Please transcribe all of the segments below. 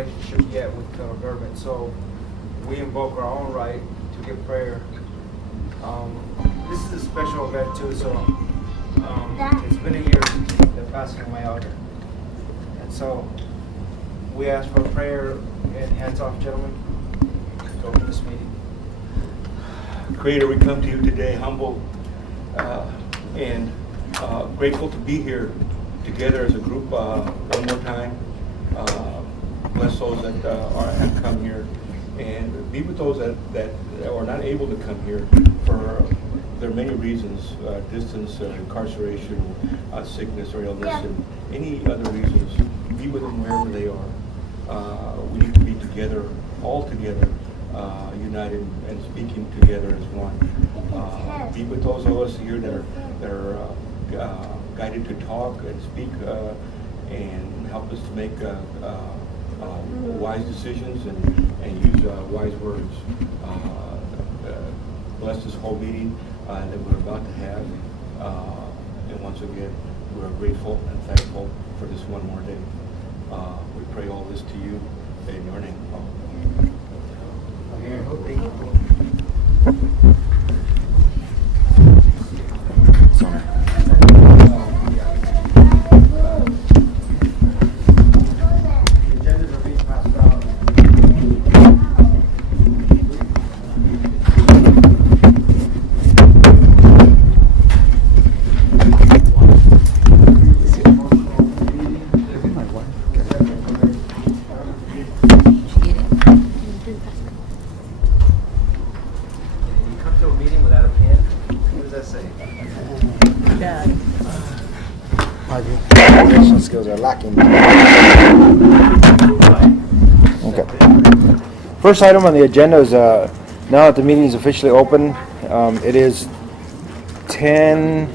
relationship yet with federal government. So we invoke our own right to get prayer. This is a special event too, so it's been a year since the passing of my elder. And so we ask for prayer, and hands off, gentlemen, to open this meeting. Creator, we come to you today humble and grateful to be here together as a group one more time. Bless those that have come here, and be with those that are not able to come here for there are many reasons, distance, incarceration, sickness or illness, and any other reasons. Be with them wherever they are. We need to be together, all together, united and speaking together as one. Be with those of us here that are guided to talk and speak and help us to make wise decisions and use wise words. Bless this whole meeting that we're about to have. And once again, we're grateful and thankful for this one more day. We pray all this to you in your name. Skills are lacking. Okay. First item on the agenda is now that the meeting is officially open. It is 10.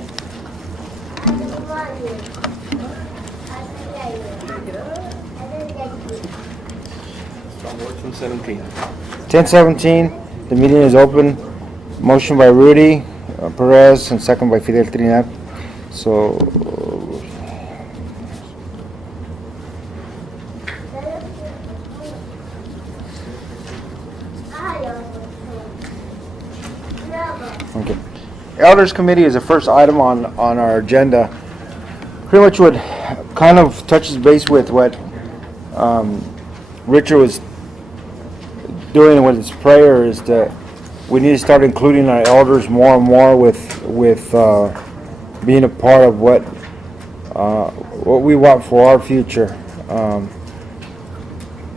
10:17. The meeting is open. Motion by Rudy Perez and second by Fidel Trinidad. So. Okay. Elders Committee is the first item on our agenda. Pretty much what kind of touches base with what Richard was doing with his prayer is that we need to start including our elders more and more with being a part of what we want for our future.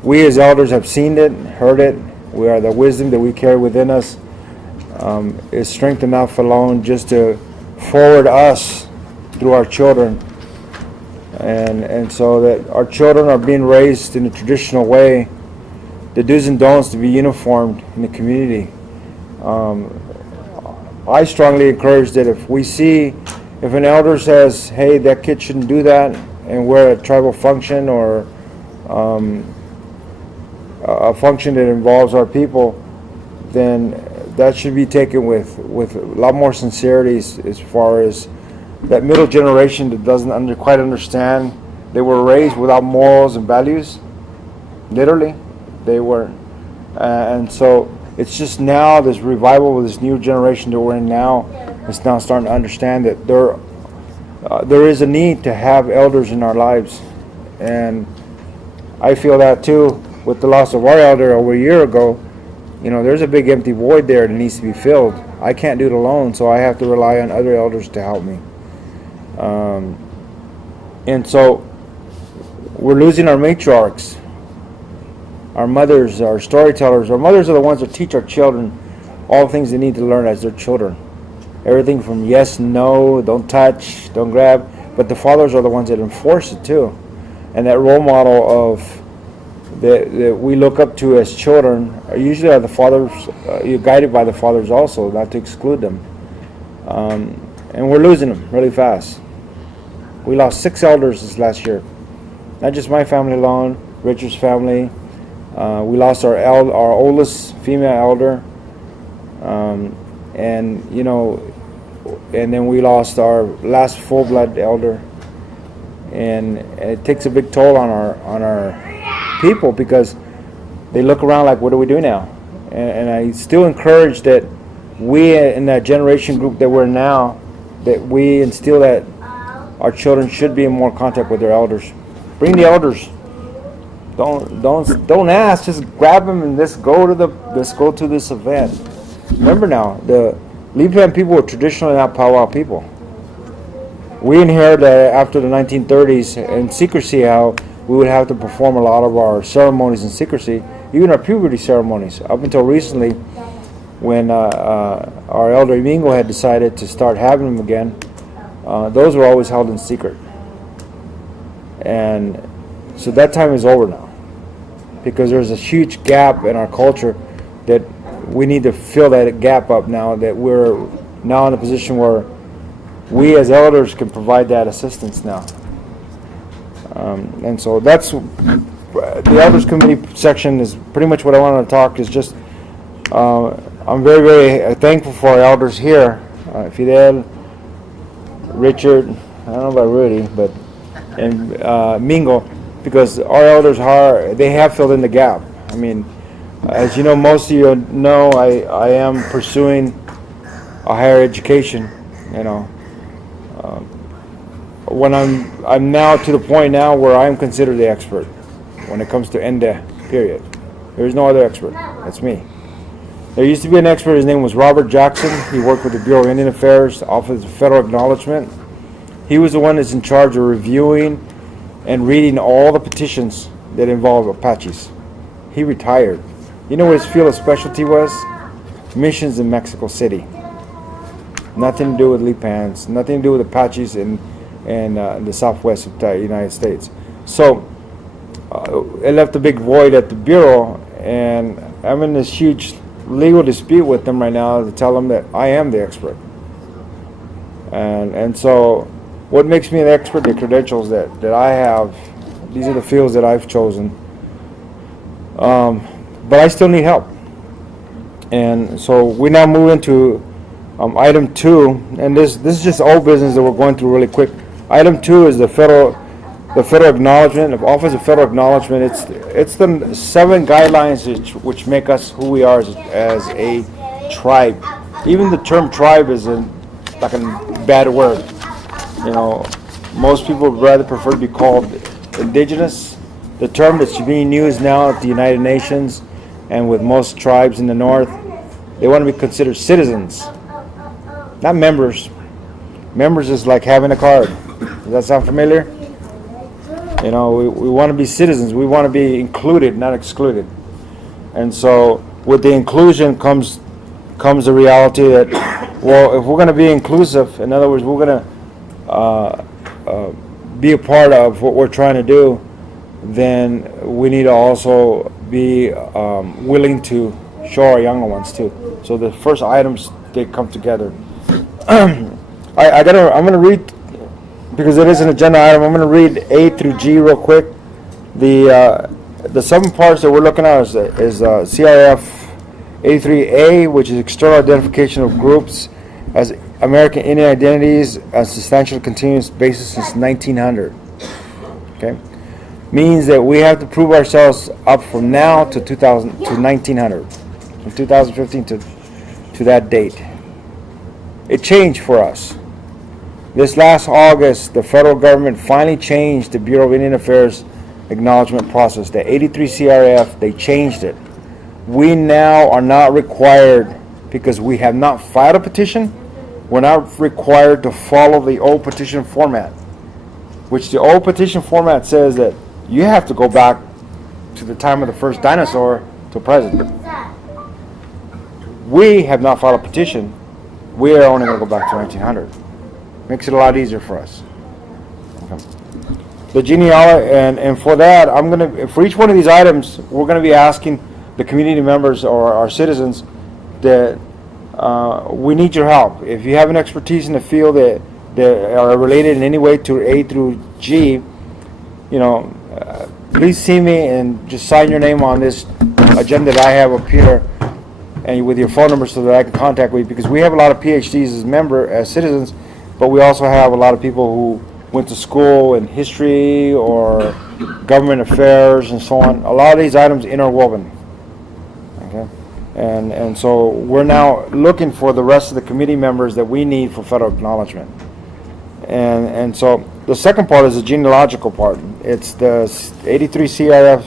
We as elders have seen it, heard it. We are the wisdom that we carry within us. Is strength enough alone just to forward us through our children, and so that our children are being raised in a traditional way, the do's and don'ts to be uniformed in the community. I strongly encourage that if an elder says, hey, that kid shouldn't do that, and we're at a tribal function or a function that involves our people, then that should be taken with a lot more sincerity as far as that middle generation that doesn't quite understand. They were raised without morals and values. Literally, they were. And so it's just now this revival with this new generation that we're in now is now starting to understand that there is a need to have elders in our lives. And I feel that too with the loss of our elder over a year ago. You know, there's a big empty void there that needs to be filled. I can't do it alone, so I have to rely on other elders to help me. And so we're losing our matriarchs, our mothers, our storytellers. Our mothers are the ones that teach our children all the things they need to learn as their children. Everything from yes, no, don't touch, don't grab. But the fathers are the ones that enforce it too. And that role model of that we look up to as children usually are the fathers. You're guided by the fathers also, not to exclude them. And we're losing them really fast. We lost 6 elders this last year. Not just my family alone, Richard's family. We lost our oldest female elder. And you know, and then we lost our last full-blood elder. And it takes a big toll on our people because they look around like, what do we do now? And I still encourage that we in that generation group that we're now, that we instill that our children should be in more contact with their elders. Bring the elders. Don't ask. Just grab them and let's go to this event. Remember now, the Lipan people were traditionally not powwow people. We inherited after the 1930s in secrecy how we would have to perform a lot of our ceremonies in secrecy, even our puberty ceremonies. Up until recently, when our elder Mingo had decided to start having them again, those were always held in secret. And so that time is over now, because there's a huge gap in our culture that we need to fill that gap up now, that we're now in a position where we as elders can provide that assistance now. And so that's the elders committee section is pretty much what I wanted to talk is just I'm very, very thankful for our elders here, Fidel, Richard, I don't know about Rudy, but and Mingo, because our elders they have filled in the gap. I mean, as you know, most of you know, I am pursuing a higher education. You know, when I'm now to the point now where I'm considered the expert when it comes to ENDE, period. There's no other expert. That's me. There used to be an expert. His name was Robert Jackson. He worked with the Bureau of Indian Affairs, Office of Federal Acknowledgement. He was the one that's in charge of reviewing and reading all the petitions that involve Apaches. He retired. You know what his field of specialty was? Missions in Mexico City. Nothing to do with Lipans, nothing to do with Apaches in the southwest of the United States. So it left a big void at the Bureau, and I'm in this huge legal dispute with them right now to tell them that I am the expert. And so what makes me an expert? The credentials that I have. These are the fields that I've chosen. But I still need help. And so we now move into item 2, and this is just old business that we're going through really quick. Item 2 is the federal acknowledgement, the Office of Federal Acknowledgement. It's the 7 guidelines which make us who we are as a tribe. Even the term tribe is like a bad word. You know, most people would rather prefer to be called indigenous. The term that's being used now at the United Nations and with most tribes in the north, they want to be considered citizens, not members. Members is like having a card. Does that sound familiar? You know, we want to be citizens. We want to be included, not excluded. And so with the inclusion comes the reality that, well, if we're going to be inclusive, in other words, we're going to be a part of what we're trying to do, then we need to also be willing to show our younger ones too. So the first items, they come together. I'm going to read, because it is an agenda item, I'm going to read A through G real quick. The 7 parts that we're looking at is CRF 83A, which is external identification of groups as American Indian identities on substantial continuous basis since 1900. Okay, means that we have to prove ourselves up from now to 1900, from 2015 to that date. It changed for us. This last August, the federal government finally changed the Bureau of Indian Affairs acknowledgement process. The 83 CRF, they changed it. We now are not required, because we have not filed a petition, we're not required to follow the old petition format, which the old petition format says that you have to go back to the time of the first dinosaur to present. We have not filed a petition. We are only going to go back to 1900. Makes it a lot easier for us. Okay. The genealogy, and for that, for each one of these items, we're going to be asking the community members or our citizens that we need your help. If you have an expertise in the field that are related in any way to A through G, you know, please see me and just sign your name on this agenda that I have up here, and with your phone number so that I can contact you, because we have a lot of PhDs as citizens, but we also have a lot of people who went to school in history or government affairs, and so on. A lot of these items interwoven. Okay, and so we're now looking for the rest of the committee members that we need for federal acknowledgement. And so the second part is the genealogical part. It's the 83 CRF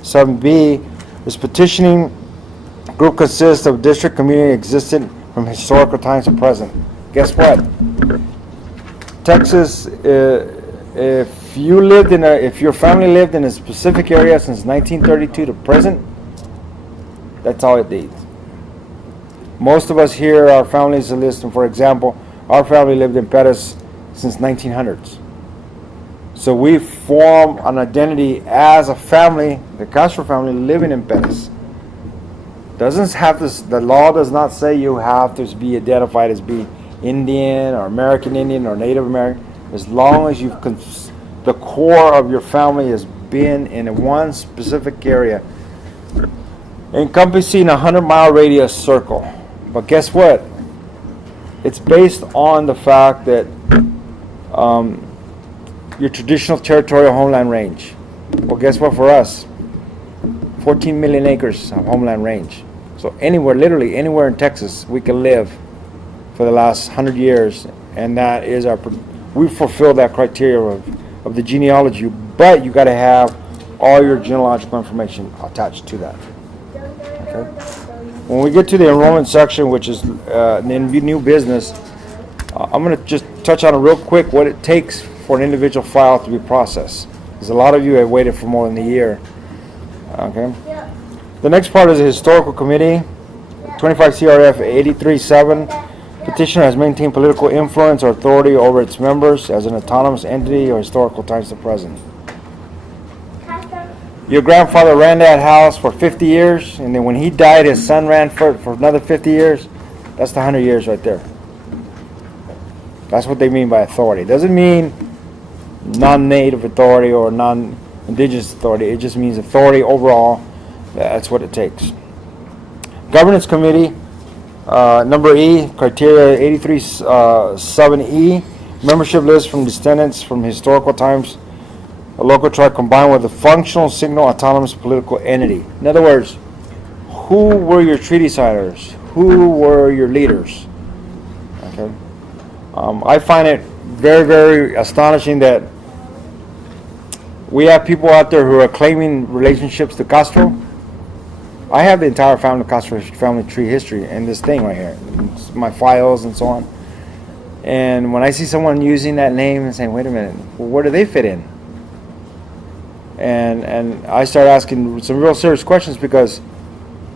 7B. This petitioning group consists of district community existent from historical times to present. Guess what? Texas, if your family lived in a specific area since 1932 to present, that's all it needs. Most of us here, our families are listed. For example, our family lived in Pettis since 1900s. So we form an identity as a family, the Castro family, living in Pettis. Doesn't have to. The law does not say you have to be identified as being Indian or American Indian or Native American, as long as you've the core of your family has been in one specific area, encompassing a 100-mile radius circle. But guess what? It's based on the fact that your traditional territorial homeland range. Well, guess what? For us, 14 million acres of homeland range. So anywhere, literally anywhere in Texas, we can live for the last 100 years, and that is we fulfill that criteria of the genealogy. But you got to have all your genealogical information attached to that. Okay. When we get to the enrollment section, which is new business, I'm going to just touch on it real quick what it takes for an individual file to be processed, because a lot of you have waited for more than a year. Okay. The next part is the historical committee, 25 CRF 837. Petitioner has maintained political influence or authority over its members as an autonomous entity or historical times to present. Your grandfather ran that house for 50 years, and then when he died, his son ran for another 50 years. That's the 100 years right there. That's what they mean by authority. It doesn't mean non-native authority or non-indigenous authority. It just means authority overall. That's what it takes. Governance committee, number E, criteria 837E, membership list from descendants from historical times, a local tribe combined with a functional signal autonomous political entity. In other words, who were your treaty signers? Who were your leaders? Okay. I find it very, very astonishing that we have people out there who are claiming relationships to Castro. I have the entire Castro family tree history in this thing right here, my files and so on. And when I see someone using that name and saying, wait a minute, well, where do they fit in? And I start asking some real serious questions, because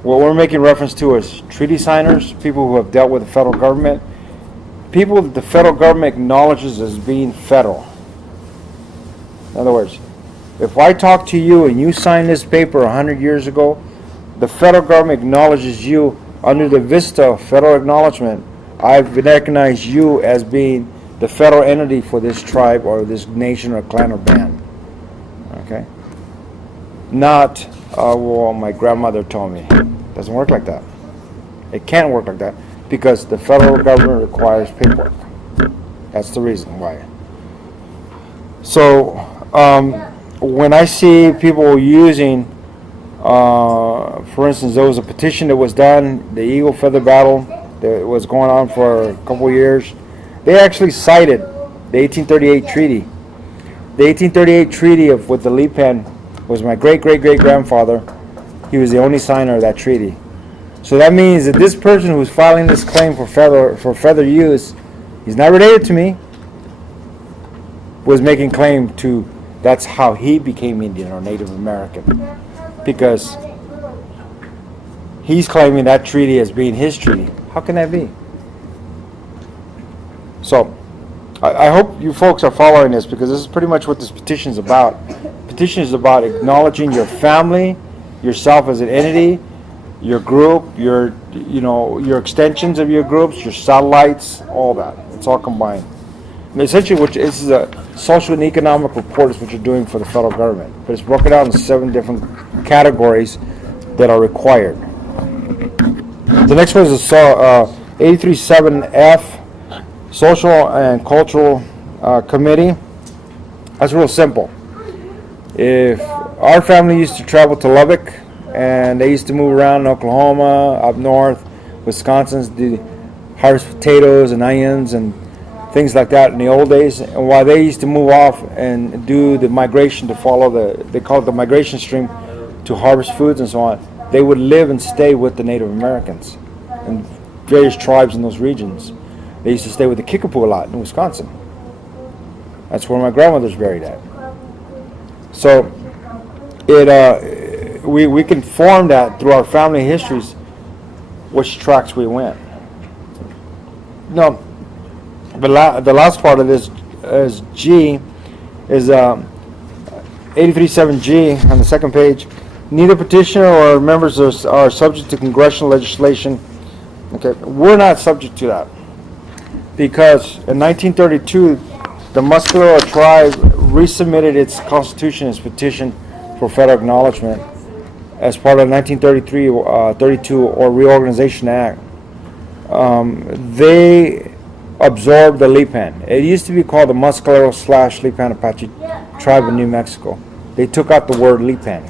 what we're making reference to is treaty signers, people who have dealt with the federal government, people that the federal government acknowledges as being federal. In other words, if I talk to you and you sign this paper 100 years ago, the federal government acknowledges you under the vista of federal acknowledgement. I've recognized you as being the federal entity for this tribe or this nation or clan or band. Okay? Not, well, my grandmother told me. It doesn't work like that. It can't work like that because the federal government requires paperwork. That's the reason why. So, when I see people using, for instance, there was a petition that was done, the Eagle Feather Battle, that was going on for a couple of years. They actually cited the 1838 treaty. The 1838 treaty with the Lipan was my great-great-great-grandfather. He was the only signer of that treaty. So that means that this person who's filing this claim for feather use, he's not related to me, was making claim to, that's how he became Indian or Native American. Because he's claiming that treaty as being his treaty. How can that be? So, I hope you folks are following this, because this is pretty much what this petition is about. Petition is about acknowledging your family, yourself as an entity, your group, your extensions of your groups, your satellites, all that. It's all combined. And essentially, this is a social and economic report is what you're doing for the federal government. But it's broken down in 7 different categories that are required. The next one is the 837F, Social and Cultural Committee. That's real simple. If our family used to travel to Lubbock, and they used to move around in Oklahoma, up north, Wisconsin, to harvest potatoes and onions and things like that in the old days. And while they used to move off and do the migration to follow they call it the migration stream, to harvest foods and so on, they would live and stay with the Native Americans and various tribes in those regions. They used to stay with the Kickapoo a lot in Wisconsin. That's where my grandmother's buried at. So we can form that through our family histories, which tracks we went. No, the last part of this is G, is 837G on the second page. Neither petitioner or members are subject to congressional legislation. Okay, we're not subject to that because in 1932, the Muscalero tribe resubmitted its constitution, its petition for federal acknowledgement as part of the 1933-32 or Reorganization Act. They absorbed the Lipan. It used to be called the Muscalero / Lipan Apache tribe of New Mexico. They took out the word Lipan,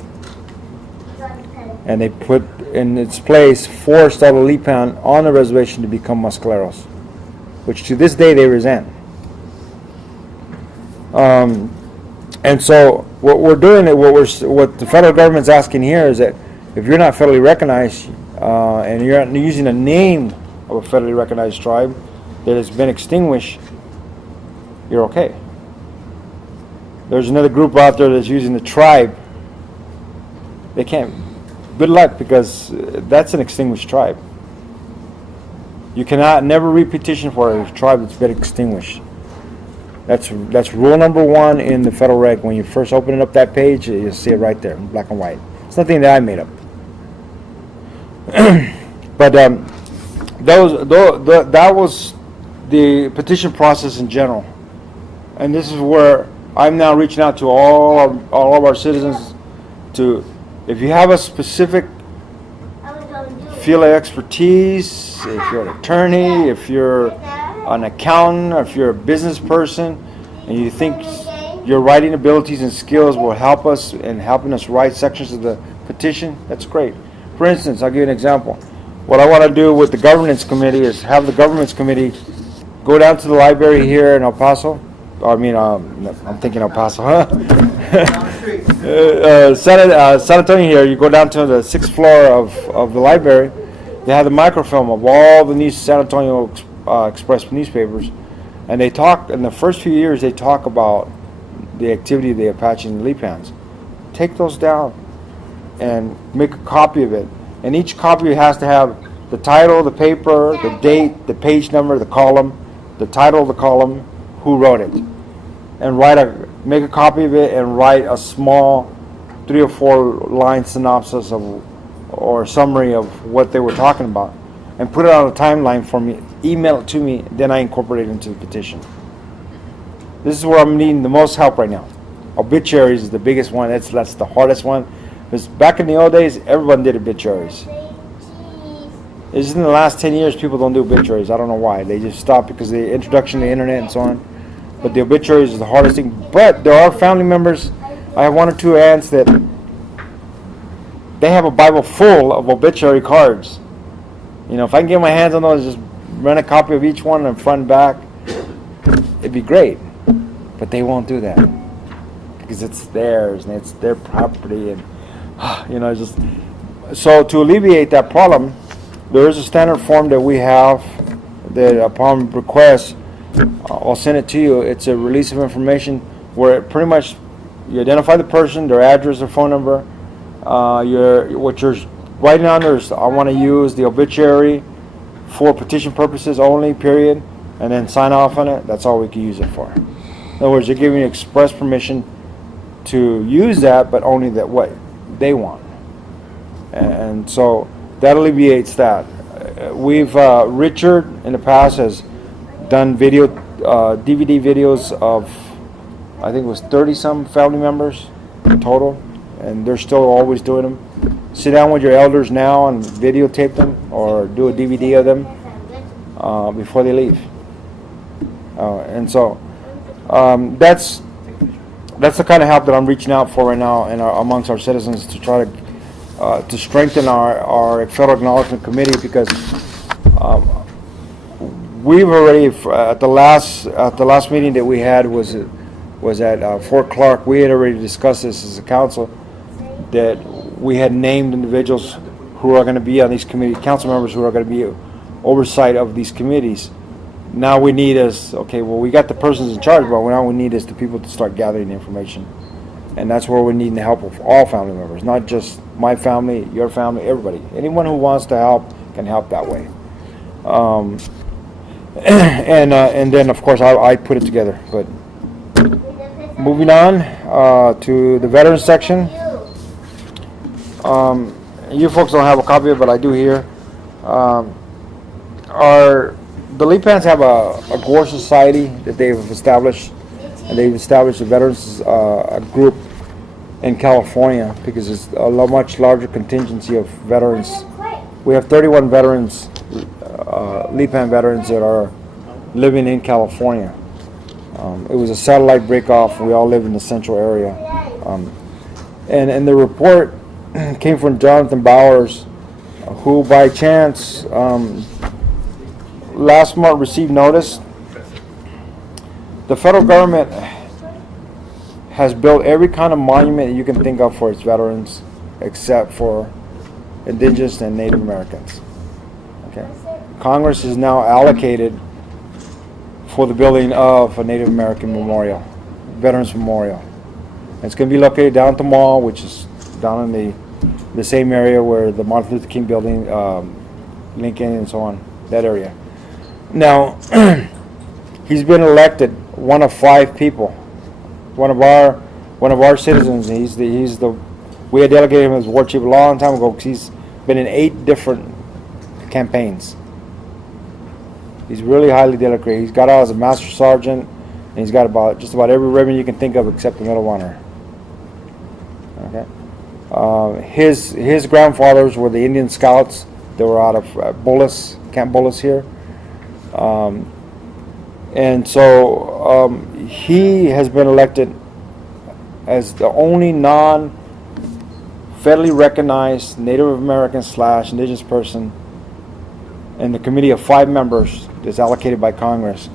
and they put in its place forced all the Lipan on the reservation to become Muscaleros, which to this day they resent. And so what we're doing, what the federal government's asking here is that if you're not federally recognized and you're not using a name of a federally recognized tribe that has been extinguished, you're okay. There's another group out there that's using the tribe. They can't. Good luck, because that's an extinguished tribe. You cannot never repetition for a tribe that's been extinguished. That's rule number 1 in the federal reg. When you first open up that page, you'll see it right there in black and white. It's nothing that I made up. But that was the petition process in general, and this is where I'm now reaching out to all of our citizens to, if you have a specific field of expertise, if you're an attorney, if you're an accountant, or if you're a business person, and you think your writing abilities and skills will help us in helping us write sections of the petition, that's great. For instance, I'll give you an example. What I want to do with the governance committee is have the governance committee go down to the library here in El Paso. I'm thinking El Paso, huh? San Antonio here, you go down to the 6th floor of the library. They have the microfilm of all the new San Antonio Express newspapers, and they talk, in the first few years, they talk about the activity of the Apache and the Lipans. Take those down and make a copy of it. And each copy has to have the title, the paper, the date, the page number, the column, the title of the column, who wrote it. And make a copy of it and write a small 3 or 4 line synopsis or summary of what they were talking about. And put it on a timeline for me, email it to me, then I incorporate it into the petition. This is where I'm needing the most help right now. Obituaries is the biggest one. That's the hardest one. Because back in the old days, everyone did obituaries. It's just in the last 10 years, people don't do obituaries. I don't know why. They just stopped because of the introduction to the internet and so on. But the obituaries is the hardest thing. But there are family members. I have 1 or 2 aunts that they have a Bible full of obituary cards. You know, if I can get my hands on those, just run a copy of each one and front and back, it'd be great. But they won't do that because it's theirs and it's their property, and just so to alleviate that problem, there is a standard form that we have that upon request, I'll send it to you. It's a release of information where it pretty much you identify the person, their address, their phone number. What you're writing on there is I want to use the obituary for petition purposes only, period, and then sign off on it. That's all we can use it for. In other words, you're giving express permission to use that, but only that what they want. And so that alleviates that. Richard in the past has done DVD videos of, I think it was 30-some family members total, and they're still always doing them. Sit down with your elders now and videotape them or do a DVD of them before they leave. And so that's that's the kind of help that I'm reaching out for right now amongst our citizens to try to strengthen our federal acknowledgement committee, because we've already at the last meeting that we had was at Fort Clark. We had already discussed this as a council, that we had named individuals who are going to be on these committees, council members who are going to be oversight of these committees. Now we need we got the persons in charge, but now we need the people to start gathering the information. And that's where we need the help of all family members, not just my family, your family, everybody. Anyone who wants to help can help that way. And then, of course, I put it together. But moving on to the veterans section. You folks don't have a copy of it, but I do here. The Lipans have a Gore Society that they've established, and they've established a veterans group in California, because it's a much larger contingency of veterans. We have 31 veterans, Lipan veterans, that are living in California. It was a satellite break-off. We all live in the central area. And the report came from Jonathan Bowers, who by chance last month received notice. The federal government has built every kind of monument you can think of for its veterans, except for indigenous and Native Americans. Okay. Congress is now allocated for the building of a Native American memorial, Veterans Memorial. And it's going to be located down at the mall, which is down in the same area where the Martin Luther King building, Lincoln and so on, that area. Now, he's been elected one of 5 people, one of our citizens. We had delegated him as war chief a long time ago, because he's been in 8 different campaigns. He's really highly decorated. He's got out as a master sergeant, and he's got just about every ribbon you can think of except the Medal of Honor. Okay. His grandfathers were the Indian Scouts. They were out of Camp Bullis here. And so he has been elected as the only non-federally recognized Native American / indigenous person in the committee of 5 members that's allocated by Congress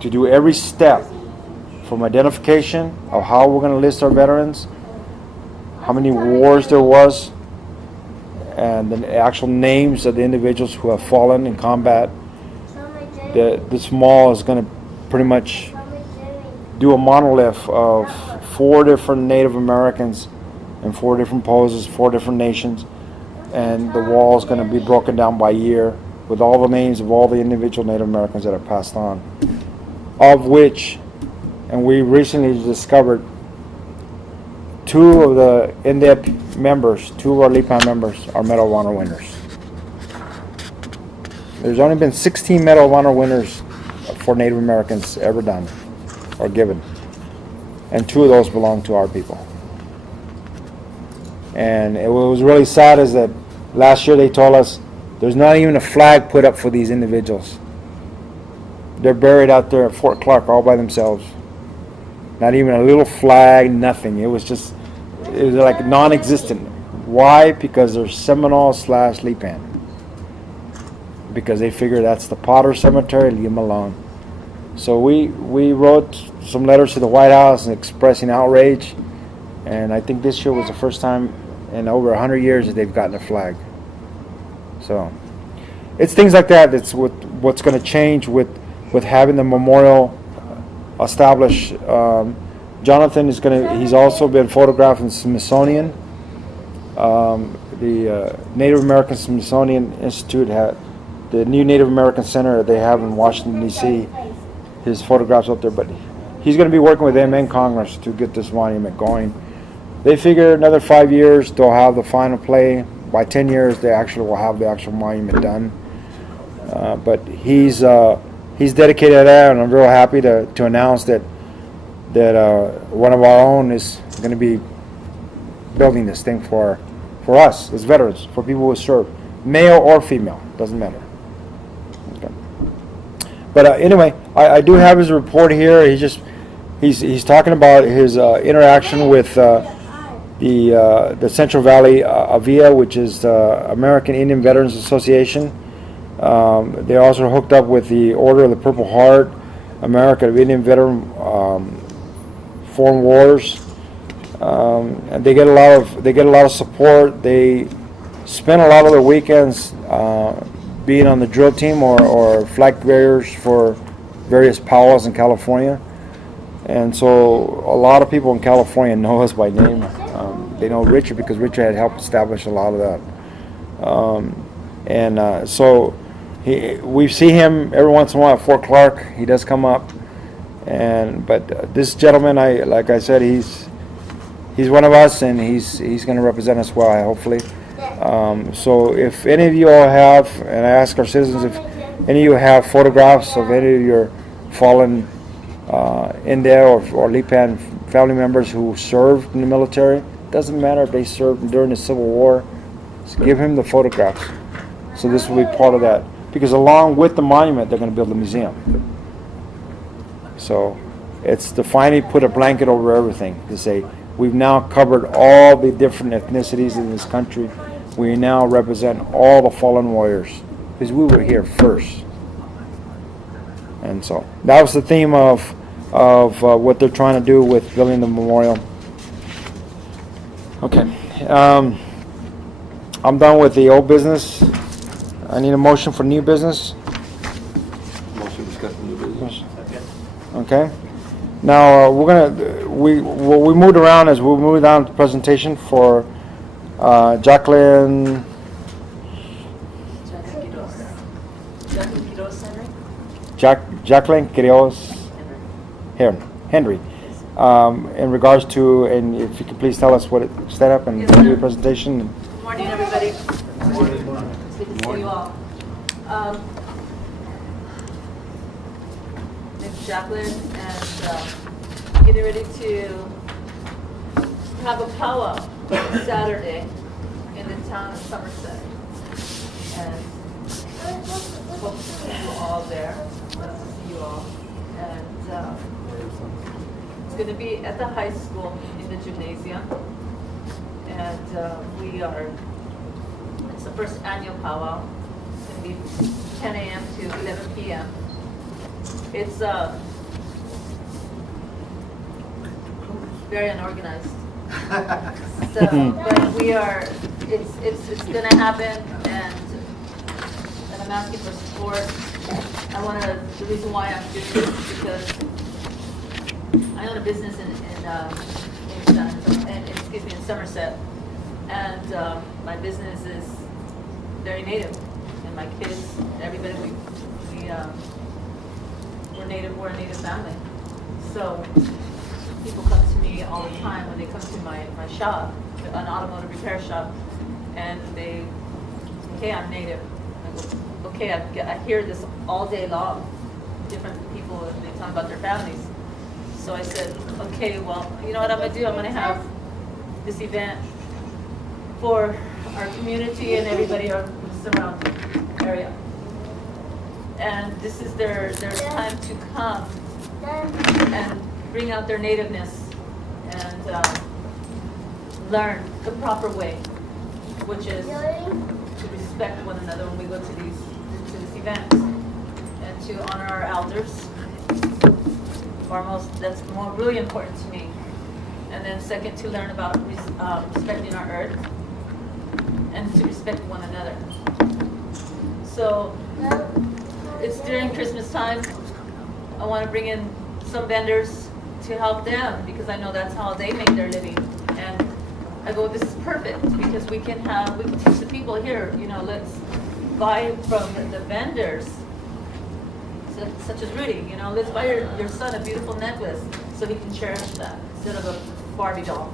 to do every step from identification of how we're going to list our veterans, how many wars there was, and the actual names of the individuals who have fallen in combat. This mall is going to pretty much do a monolith of 4 different Native Americans in 4 different poses, 4 different nations, and the wall is going to be broken down by year with all the names of all the individual Native Americans that have passed on, of which, and we recently discovered 2 of the NDEP members, 2 of our Lipan members, are Medal of Honor winners. There's only been 16 Medal of Honor winners for Native Americans ever done or given, and 2 of those belong to our people. And it was really sad is that last year they told us there's not even a flag put up for these individuals. They're buried out there at Fort Clark all by themselves. Not even a little flag, nothing. It was like non-existent. Why? Because they're Seminole / Lipan. Because they figure that's the Potter Cemetery, leave them alone. So we wrote some letters to the White House expressing outrage, and I think this year was the first time in over 100 years that they've gotten a flag. So it's things like that that's what's going to change with having the memorial established. Jonathan he's also been photographed in Smithsonian. The Native American Smithsonian Institute had the new Native American Center that they have in Washington, D.C. His photographs up there, but he's going to be working with them in Congress to get this monument going. They figure another 5 years they'll have the final play. By 10 years they actually will have the actual monument done. But he's dedicated to that, and I'm real happy to announce that one of our own is going to be building this thing for us as veterans, for people who serve, male or female, doesn't matter. Okay. But anyway, I do have his report here. He's he's talking about his interaction with the Central Valley AVIA, which is the American Indian Veterans Association. They're also hooked up with the Order of the Purple Heart, American Indian Veteran Foreign Wars, and they get a lot of support. They spend a lot of their weekends being on the drill team or flag bearers for various powwows in California. And so a lot of people in California know us by name. They know Richard because Richard had helped establish a lot of that. So we see him every once in a while at Fort Clark. He does come up. But this gentleman, like I said, he's one of us, and he's going to represent us well, hopefully. So if any of you all have, and I ask our citizens if any of you have photographs of any of your fallen India or Lipan family members who served in the military, doesn't matter if they served during the Civil War, just give him the photographs. So this will be part of that. Because along with the monument, they're going to build a museum. So it's to finally put a blanket over everything, to say we've now covered all the different ethnicities in this country. We now represent all the fallen warriors because we were here first. And so that was the theme of what they're trying to do with building the memorial. Okay, I'm done with the old business. I need a motion for new business. Motion to discuss new business. Okay. Now we moved around as we moved down to the presentation for Jacqueline. Jacqueline Quiroz Henry. In regards to, and if you could please tell us what it, stand up and do your presentation. Good morning, everybody. It's good to see you all. It's Jacqueline, and getting ready to have a powwow Saturday in the town of Somerset. And hope to see you all there. Nice to see you all. And it's going to be at the high school in the gymnasium. And it's the first annual powwow. It's going to be 10 a.m. to 11 p.m. It's very unorganized. So, but we are, it's going to happen, and I'm asking for support. The reason why I'm doing this is because I own a business in Somerset, and my business is very native, and my kids, everybody, we're a native family. So people come to me all the time when they come to my shop, an automotive repair shop, and they say, "Hey, I'm native." I go, "Okay, I hear this all day long. Different people, they talk about their families." So I said, "Okay, well, you know what I'm gonna do? I'm gonna have this event for our community and everybody in the surrounding area. And this is their time to come and bring out their nativeness and learn the proper way, which is to respect one another when we go to this event, and to honor our elders. Foremost, that's really important to me. And then second, to learn about respecting our earth and to respect one another. So it's during Christmas time. I want to bring in some vendors to help them because I know that's how they make their living. And I go, this is perfect because we can teach the people here, let's buy from the vendors, such as Rudy, let's buy your son a beautiful necklace so he can cherish that instead of a Barbie doll,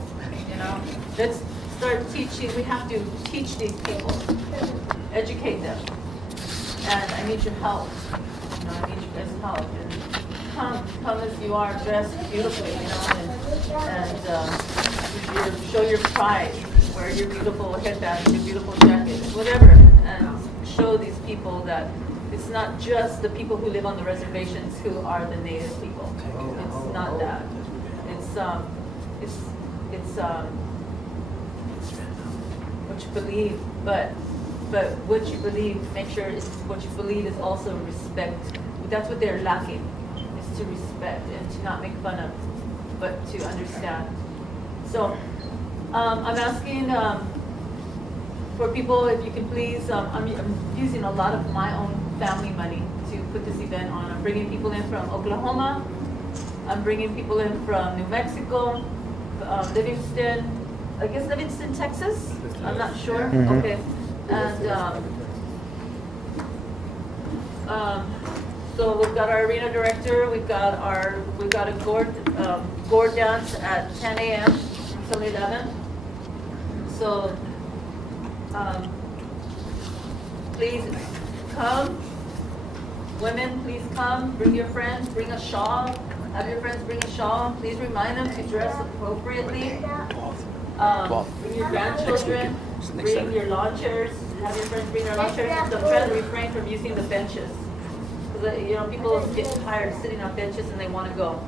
Let's start teaching. We have to teach these people, educate them. And I need your help. I need you guys' help. And come as you are, dressed beautifully, and show your pride. Wear your beautiful headband, your beautiful jacket, whatever, and show these people that it's not just the people who live on the reservations who are the native people. It's not that. it's what you believe, but what you believe, make sure it's what you believe is also respect. That's what they're lacking, is to respect and to not make fun of, but to understand. So I'm asking for people, if you can please, I'm using a lot of my own family money to put this event on. I'm bringing people in from Oklahoma, I'm bringing people in from New Mexico, Livingston, I guess Livingston, Texas? I'm not sure. Mhm. Okay. And so we've got our arena director, we've got a gourd dance at 10 a.m. until 11. So please come. Women, please come. Bring your friends. Bring a shawl. Have your friends bring a shawl. Please remind them to dress appropriately. Bring your grandchildren. Bring your lawn chairs. Have your friends bring their lawn chairs. So try to refrain from using the benches. Because people get tired of sitting on benches and they want to go.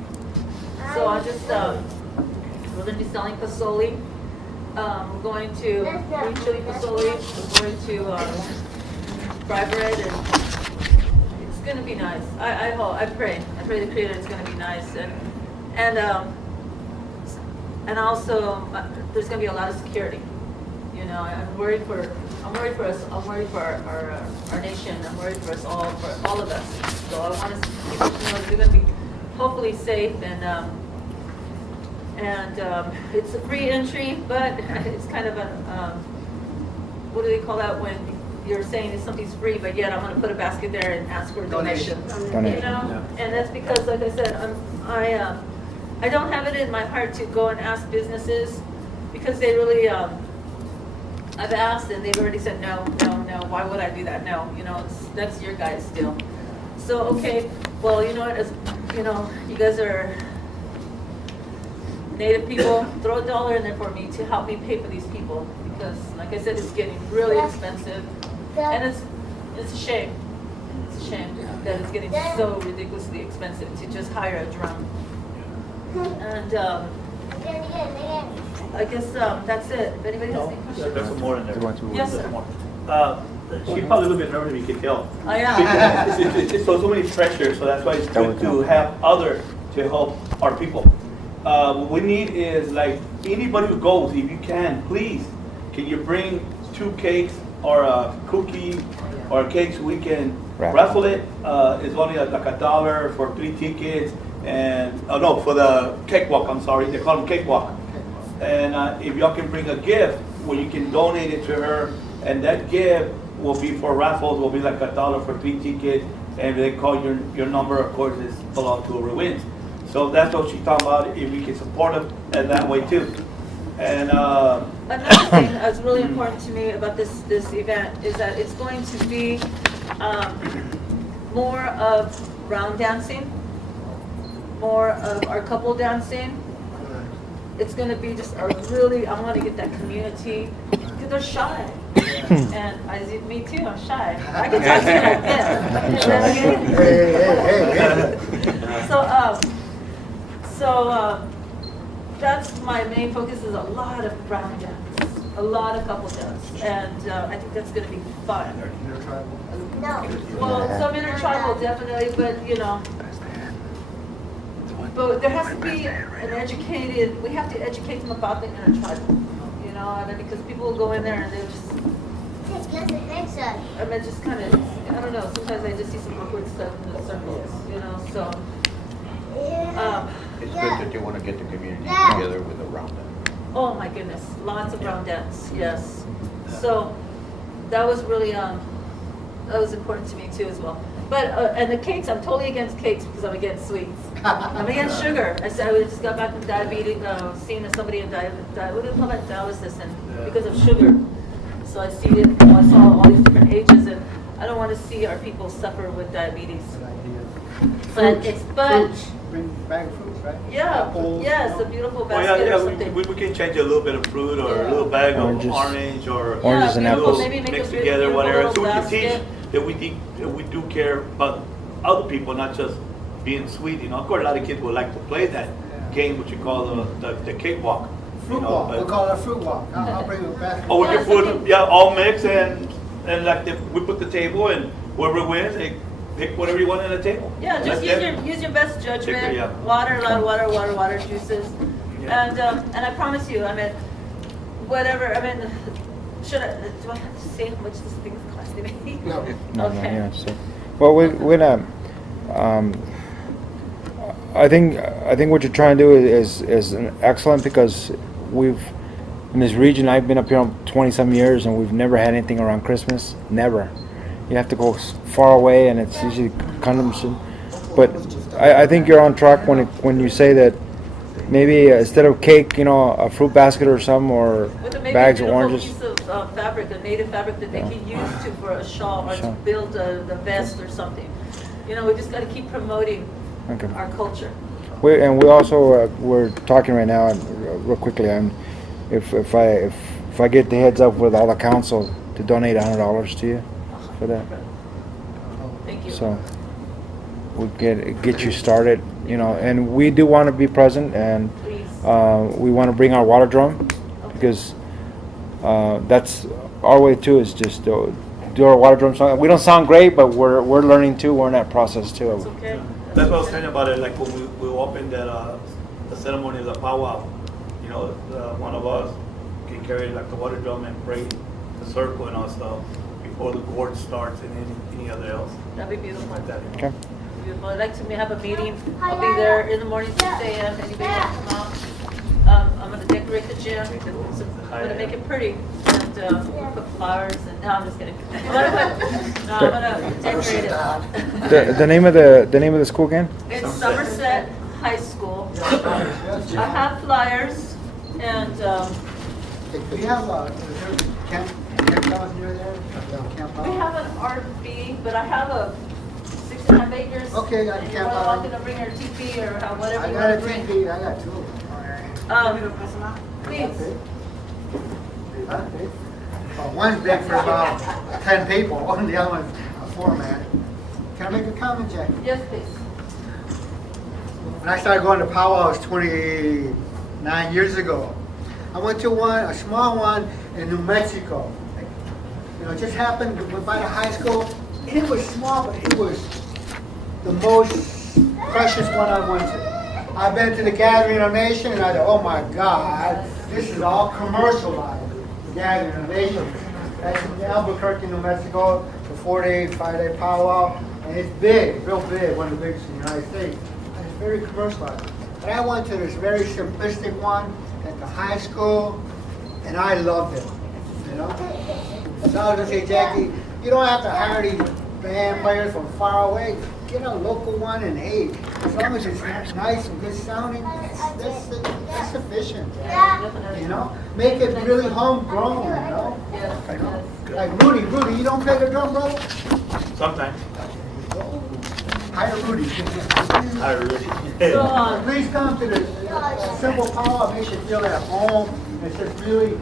So I just we're going to be selling pozole. We're going to green chili pozole. We're going to fry bread, and it's going to be nice. I hope. I pray the Creator it's going to be nice, and also there's going to be a lot of security. I'm worried for us. I'm worried for our nation. I'm worried for us all, for all of us. So I want people to know that they're going to be hopefully safe, and it's a free entry, but it's kind of a what do they call that when you're saying that something's free, but yet I'm going to put a basket there and ask for a donation. And that's because, like I said, I don't have it in my heart to go and ask businesses, because they really I've asked and they've already said no. Why would I do that? No, that's your guys' deal. So okay, well, you know what? You guys are Native people. Throw $1 in there for me to help me pay for these people, because, like I said, it's getting really expensive, and it's a shame. It's a shame that it's getting so ridiculously expensive to just hire a drum. And I guess that's it. If anybody has any questions? There's some more in there. Yes, sir. She's probably a little bit nervous, you can tell. Oh, yeah. It's so many pressure, so that's why it's good to have others to help our people. What we need is, like, anybody who goes, if you can, please, can you bring 2 cakes or a cookie or cakes? We can raffle it. It's only like $1 for 3 tickets. And for the cakewalk, I'm sorry, they call them cakewalk. And if y'all can bring a gift where you can donate it to her, and that gift will be for raffles, will be like $1 for 3 tickets, and they call your number, of course, is belong to whoever wins. So that's what she's talking about, if we can support them in that way too. And another thing that's really important to me about this event is that it's going to be more of round dancing, more of our couple dancing. It's going to be just I want to get that community, because they're shy. And me too, I'm shy. I can talk to you like this. So that's my main focus, is a lot of round dance, a lot of couple dance, and I think that's going to be fun. No. Well, some intertribal definitely, but there has to be we have to educate them about the intertribal, because people will go in there and they're just, just kind of, I don't know, sometimes I just see some awkward stuff in the circles, so. It's good that you want to get the community together with a round dance. Oh my goodness, lots of round dance, yes. So that was really, that was important to me too as well. But, and the cakes, I'm totally against cakes because I'm against sweets. I'm against sugar. I just got back from diabetes, seeing somebody in what do you call that, dialysis, and because of sugar. So I saw all these different ages, and I don't want to see our people suffer with diabetes. But Bring bag of fruits, right? Yeah, Apples, yes, a beautiful basket or something. we can change a little bit of fruit or a little bag Oranges. of orange or Oranges and apples. Maybe make mix a together, beautiful whatever. little So we can teach basket. that we think that we do care about other people, not just being sweet. Of course, a lot of kids would like to play that, game, what you call the cakewalk. Fruit walk, we'll call it a fruit walk. I'll bring a basket. Oh, we Yeah, can put, yeah, all mix and like we put the table and whoever wins, they pick whatever you want on the table. Yeah, just That's use your best judgment. Yeah. Water, a lot of water, juices. Yeah. And I promise you, I mean, whatever, I mean, do I have to say how much this thing's costing me? No. No, Okay. yeah, so, well, we're gonna, I think what you're trying to do is excellent, because we've, in this region, I've been up here 20-some years, and we've never had anything around Christmas. Never. You have to go far away, and it's usually consumption. But I think you're on track when you say that maybe instead of cake, a fruit basket or something, or With maybe bags a of beautiful oranges. piece of fabric, a native fabric that they Yeah. can use for a shawl or to Sure. build the vest or something. We just got to keep promoting Okay. our culture. We also we're talking right now, and real quickly, if I get the heads up with all the council to donate $100 to you for that, Thank you. so we get you started, and we do want to be present, and Please. we want to bring our water drum, because that's our way too, is just do our water drum song. We don't sound great, but we're learning too. We're in that process too. It's okay. That's what I was saying about it, like when we opened that, the ceremony of the powwow, one of us can carry like the water drum and break the circle and all stuff before the gorge starts and any other else. That'd be beautiful. Like that. Okay. Beautiful. I'd like to have a meeting. I'll be there in the morning, 6 a.m. Anybody want to come out? I'm going to decorate the gym. I'm going to make it pretty. And put flowers and, no, I'm just kidding. I'm going to decorate it. The name of the school again? It's Somerset High School. I have flyers and, Do you have camp cows near there? Camp we have an RV, but I have a 6.5 acres. Okay, I and can't you're buy- welcome to bring your TV or whatever I you got a want to bring. TV, I got two. Please. One's big for about 10 people, and the other one's a 4-man. Can I make a comment, Jackie? Yes, please. When I started going to powwows 29 years ago, I went to a small one in New Mexico. It just happened, went by the high school. It was small, but it was the most precious one I went to. I've been to the Gathering of Nations, and I thought, oh my God, this is all commercialized. The Gathering of Nations. That's in Albuquerque, New Mexico, the 4-day, 5-day powwow. And it's big, real big, one of the biggest in the United States. And it's very commercialized. But I went to this very simplistic one at the high school, and I loved it. So I was gonna say, Jackie, you don't have to hire these band players from far away. Get a local one, and hey, as long as it's nice and good sounding, that's sufficient. Make it really homegrown. Yes. Like Rudy, you don't play the drum, bro? Sometimes. Hire Rudy. I really. So, Please come to the simple power. It makes you feel at home. It just really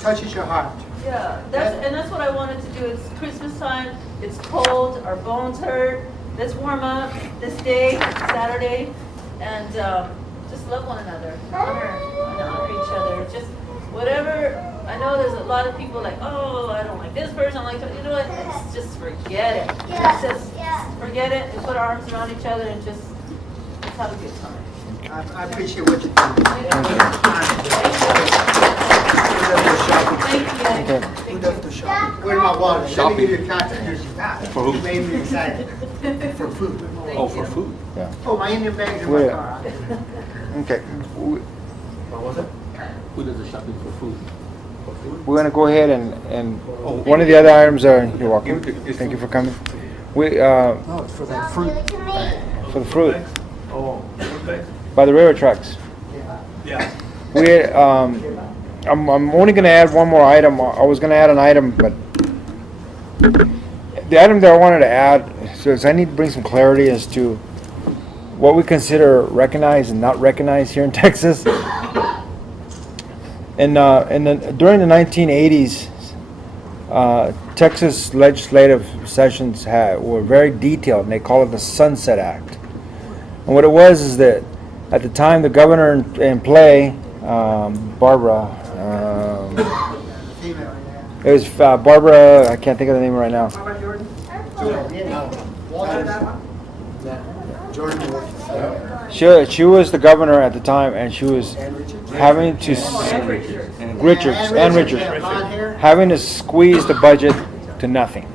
touches your heart. yeah, that's what I wanted to do. It's Christmas time. It's cold. Our bones hurt. Let's warm up this day, Saturday, and just love one another. Honor each other. Just whatever. I know there's a lot of people like, oh, I don't like this person. I like that. You know what? Let's just forget it. Let's just forget it and put our arms around each other and just let's have a good time. I appreciate what you do. Thank you. Who does the shopping? Where's my wallet? Let me give you a contribution. For who? You made me excited. For food. Oh, for food. Yeah. Oh, my Indian bag's in my Where? car. Okay. What was it? Who does the shopping for food? We're gonna go ahead and one of the other items are. You're welcome. Thank you for coming. We No, it's for that fruit. for the fruit Oh, okay. by the railroad tracks. Yeah. We I'm only gonna add one more item. I was gonna add an item, but the item that I wanted to add, so I need to bring some clarity as to what we consider recognized and not recognized here in Texas. And during the 1980s, Texas legislative sessions were very detailed, and they call it the Sunset Act. And what it was is that At the time, the governor in play, Barbara, Female, yeah. it was Barbara, I can't think of the name right now. Jordan, Walter, Jordan was. She was the governor at the time, and she was having to Richards yeah, blonde hair. having to squeeze the budget to nothing.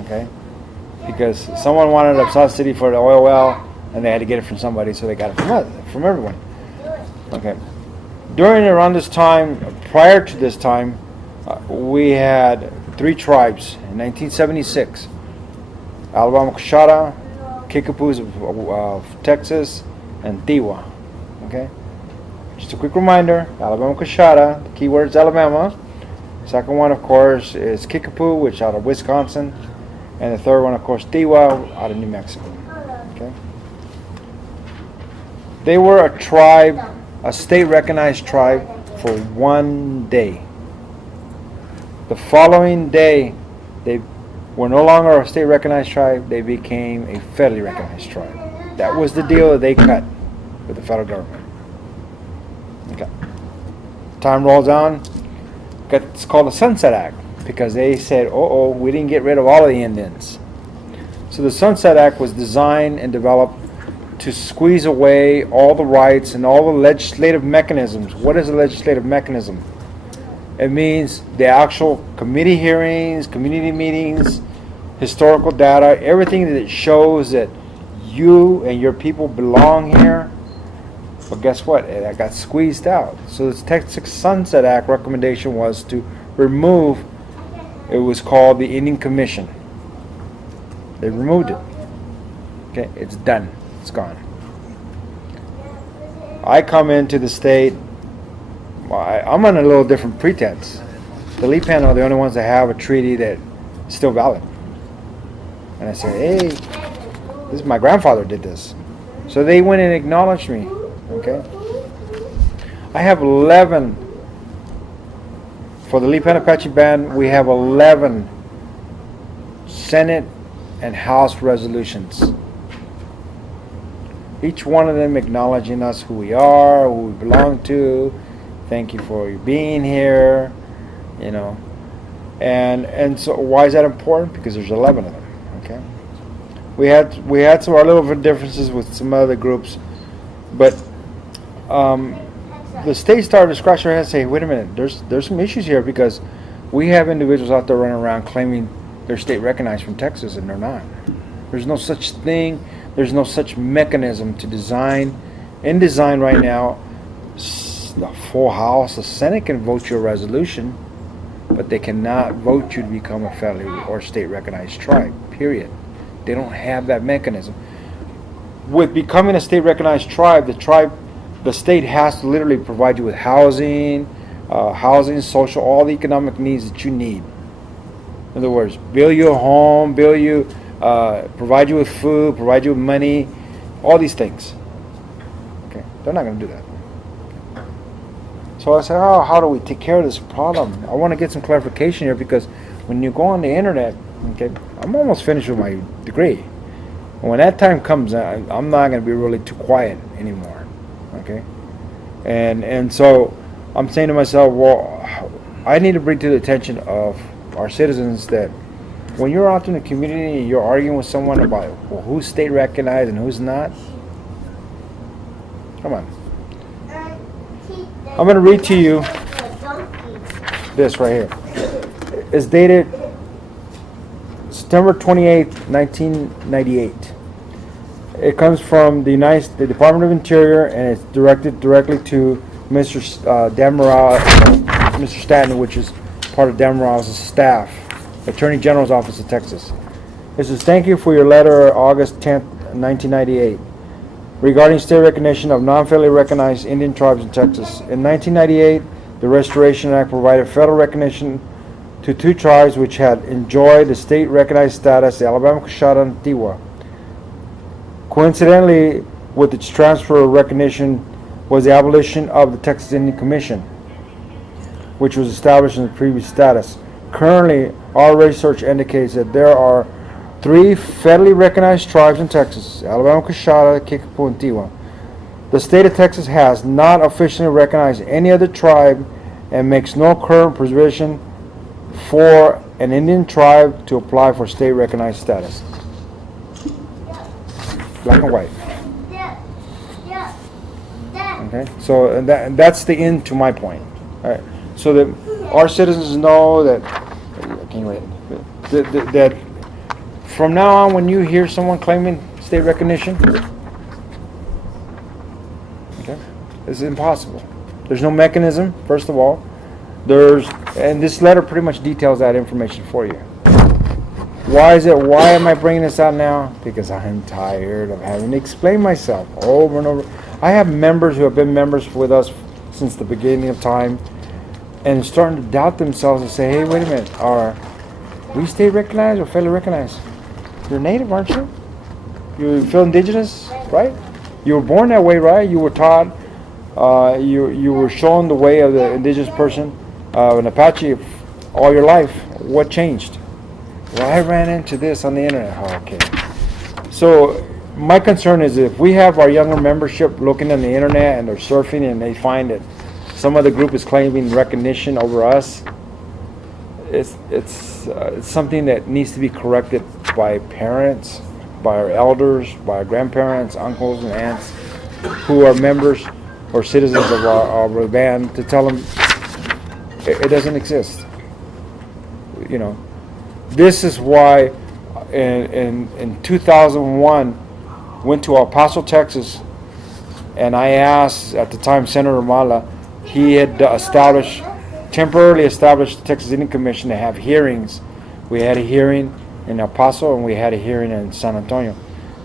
Okay, because someone wanted South City for the oil well, and they had to get it from somebody, so they got it from everyone. Okay, around this time, prior to this time, we had 3 tribes in 1976: Alabama Coshada, Kickapoos of Texas, and Tiwa. Okay, just a quick reminder: Alabama Coshada, the key word is Alabama. Second one, of course, is Kickapoo, which is out of Wisconsin, and the third one, of course, Tiwa, out of New Mexico. Okay, they were a tribe, a state-recognized tribe, for 1 day. The following day, they were no longer a state-recognized tribe, they became a federally recognized tribe. That was the deal that they cut with the federal government. Okay. Time rolls on, it's called the Sunset Act, because they said, we didn't get rid of all of the Indians. So the Sunset Act was designed and developed to squeeze away all the rights and all the legislative mechanisms. What is a legislative mechanism? It means the actual committee hearings, community meetings, historical data, everything that shows that you and your people belong here. But guess what? That got squeezed out. So the Texas Sunset Act recommendation was to remove, it was called the Indian Commission. They removed it. Okay, it's done. It's gone. I come into the state, I'm on a little different pretense. The Lee panel are the only ones that have a treaty that is still valid. And I say, hey, this is my grandfather did this. So they went and acknowledged me. Okay? I have 11, for the Lee Apache Band, we have 11 Senate and House resolutions. Each one of them acknowledging us, who we are, who we belong to. Thank you for being here, you know. And so why is that important? Because there's 11 of them. Okay. We had some our little differences with some other groups, but the state started to scratch their head and say, wait a minute, there's some issues here, because we have individuals out there running around claiming they're state recognized from Texas, and they're not. There's no such thing. There's no such mechanism to design. In design right now, the full House, the Senate can vote you a resolution, but they cannot vote you to become a federally or state recognized tribe, period. They don't have that mechanism. With becoming a state recognized tribe, the state has to literally provide you with housing, social, all the economic needs that you need. In other words, build you a home, provide you with food, provide you with money, all these things. Okay, they're not going to do that. So I said, how do we take care of this problem? I want to get some clarification here, because when you go on the internet, okay, I'm almost finished with my degree. When that time comes, I'm not going to be really too quiet anymore. Okay, and so I'm saying to myself, well, I need to bring to the attention of our citizens that when you're out in the community and you're arguing with someone about, well, who's state recognized and who's not, come on. I'm going to read to you this right here. It's dated September 28, 1998. It comes from the Department of Interior, and it's directed directly to Mr. Damrau, Mr. Stanton, which is part of Damrau's staff, Attorney General's Office of Texas. It says, thank you for your letter August 10th, 1998, regarding state recognition of non-federally recognized Indian tribes in Texas. In 1998, the Restoration Act provided federal recognition to 2 tribes which had enjoyed the state recognized status, the Alabama Coshada and Tiwa. Coincidentally, with its transfer of recognition was the abolition of the Texas Indian Commission, which was established in the previous status. Currently, our research indicates that there are 3 federally recognized tribes in Texas: Alabama Coshada, Kickapoo, and Tiwa. The state of Texas has not officially recognized any other tribe and makes no current provision for an Indian tribe to apply for state recognized status. Black and white. Okay, so and that's the end to my point. All right, so that our citizens know that I can't wait. That from now on, when you hear someone claiming state recognition, okay, it's impossible. There's no mechanism. First of all, and this letter pretty much details that information for you. Why am I bringing this out now? Because I'm tired of having to explain myself over and over. I have members who have been members with us since the beginning of time and starting to doubt themselves and say, hey, wait a minute, are we state recognized or federally recognized? You're native, aren't you? You feel indigenous, right? You were born that way, right? You were taught, you were shown the way of the indigenous person, an Apache all your life. What changed? Well, I ran into this on the internet. Oh, okay. So my concern is if we have our younger membership looking on the internet and they're surfing and they find that some other group is claiming recognition over us, it's something that needs to be corrected by parents, by our elders, by our grandparents, uncles and aunts who are members or citizens of our band, to tell them it doesn't exist. You know, this is why in 2001 went to El Paso, Texas, and I asked at the time Senator Mala. He had temporarily established the Texas Indian Commission to have hearings. We had a hearing in El Paso and we had a hearing in San Antonio.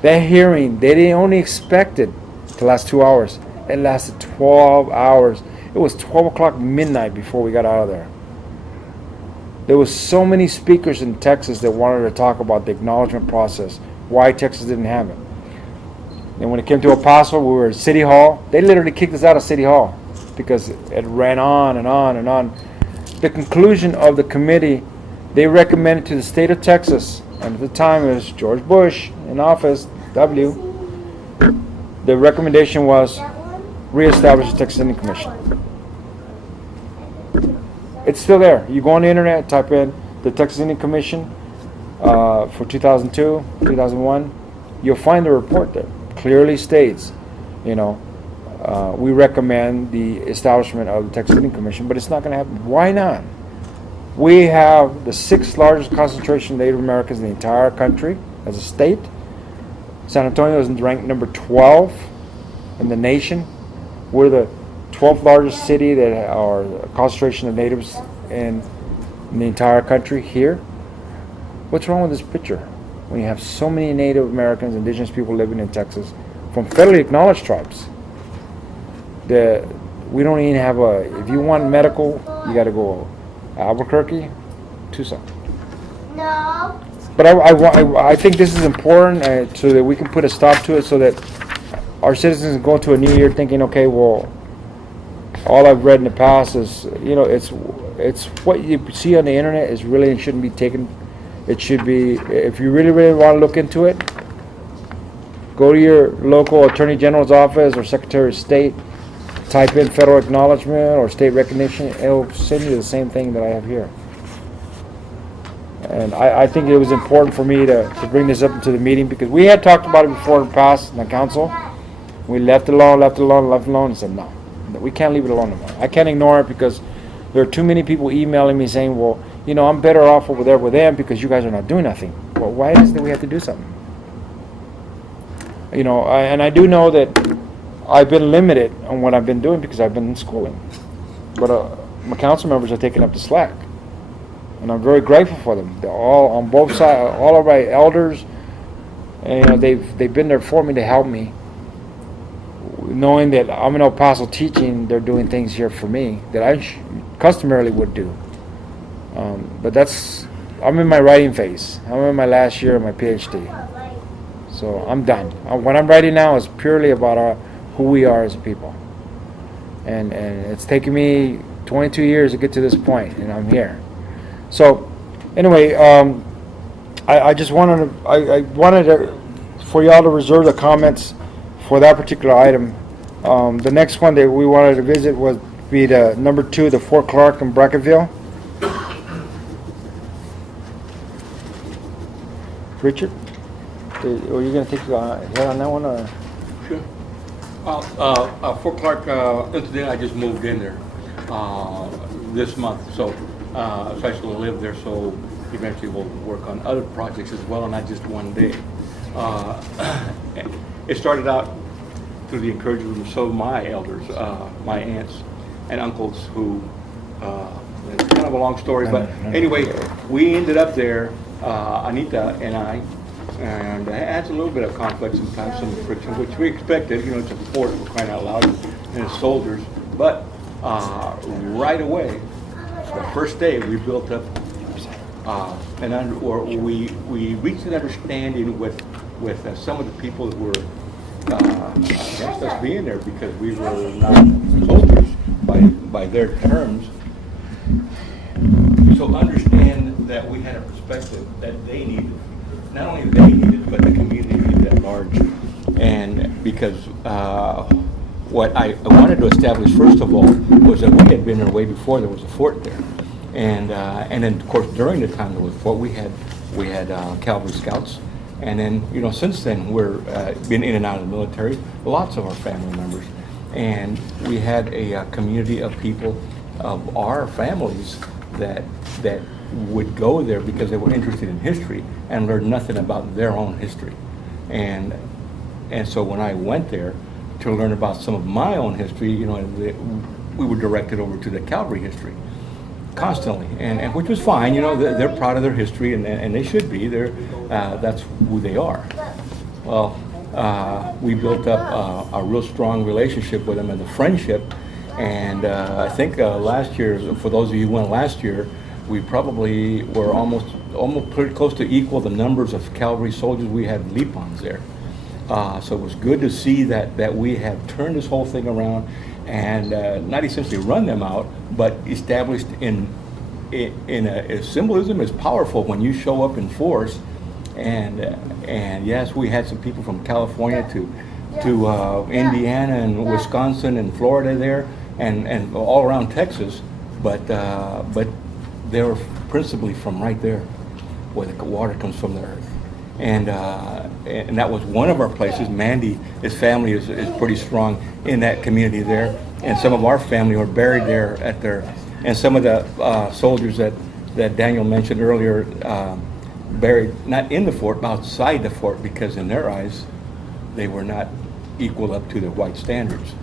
That hearing, they didn't only expect it to last 2 hours. It lasted 12 hours. It was 12 o'clock midnight before we got out of there. There was so many speakers in Texas that wanted to talk about the acknowledgement process, why Texas didn't have it. And when it came to El Paso, we were at City Hall. They literally kicked us out of City Hall because it ran on and on and on. The conclusion of the committee, they recommended to the state of Texas, and at the time it was George Bush in office, W. The recommendation was reestablish the Texas Indian Commission. It's still there. You go on the internet, type in the Texas Indian Commission for 2002, 2001. You'll find the report there. Clearly states, you know, we recommend the establishment of the Texas Indian Commission, but it's not going to happen. Why not? We have the 6th largest concentration of Native Americans in the entire country as a state. San Antonio is ranked number 12 in the nation. We're the 12th largest city that are a concentration of natives in the entire country here. What's wrong with this picture? When you have so many Native Americans, indigenous people living in Texas from federally acknowledged tribes. We don't even have if you want medical, you got to go Albuquerque, Tucson. No. But I think this is important so that we can put a stop to it, so that our citizens go into a new year thinking, okay, well, all I've read in the past is, you know, it's what you see on the internet is really, it shouldn't be taken. It should be, if you really, really want to look into it, go to your local Attorney General's office or Secretary of State, type in federal acknowledgement or state recognition, it'll send you the same thing that I have here. And I think it was important for me to bring this up into the meeting, because we had talked about it before in the past in the council. We left it alone, and said no, we can't leave it alone anymore. I can't ignore it because there are too many people emailing me saying, well, you know, I'm better off over there with them because you guys are not doing nothing. Well, why is it that we have to do something? You know, and I do know that I've been limited on what I've been doing because I've been in schooling. But my council members are taking up the slack. And I'm very grateful for them. They're all on both sides, all of my elders, and you know, they've been there for me to help me. Knowing that I'm in El Paso teaching, they're doing things here for me that I customarily would do. But I'm in my writing phase. I'm in my last year of my PhD. So I'm done. What I'm writing now is purely about who we are as a people. And it's taken me 22 years to get to this point, and I'm here. So anyway, I just wanted to, I wanted for y'all to reserve the comments for that particular item The next one that we wanted to visit would be the number 2, the Fort Clark in Brackettville. Richard, are you going to take the head on that one? Or? Sure. Fort Clark, incidentally, I just moved in there this month, so I still live there, so eventually we'll work on other projects as well, not just one day. It started out through the encouragement of some of my elders, my aunts and uncles, who, it's kind of a long story, but anyway, we ended up there, Anita and I, and it adds a little bit of conflict sometimes, some friction, which we expected. You know, it's a fort, we're crying out loud, and it's soldiers. But right away, the first day, we built up, we reached an understanding with some of the people that were against us being there, because we were not soldiers by their terms. So understand that we had a perspective that they needed. Not only they needed, but the community needed at large. And because what I wanted to establish, first of all, was that we had been there way before there was a fort there. And then, of course, during the time there was a fort, we had Cavalry Scouts. And then, you know, since then, we're been in and out of the military, lots of our family members. And we had a community of people, of our families, that would go there because they were interested in history and learned nothing about their own history. And so when I went there to learn about some of my own history, you know, we were directed over to the cavalry history constantly, and which was fine. You know, they're proud of their history, and they should be. That's who they are. Well, we built up a real strong relationship with them and a friendship. And I think last year, for those of you who went last year, we probably were almost pretty close to equal the numbers of cavalry soldiers we had Lipons there. So it was good to see that we have turned this whole thing around, and not essentially run them out, but established in a symbolism is powerful when you show up in force. And yes, we had some people from California to Indiana and Wisconsin and Florida there, and all around Texas, but they were principally from right there, where the water comes from the earth. And that was one of our places. Mandy, his family is pretty strong in that community there, and some of our family were buried there and some of the soldiers that Daniel mentioned earlier, buried not in the fort, but outside the fort, because in their eyes, they were not equal up to the white standards.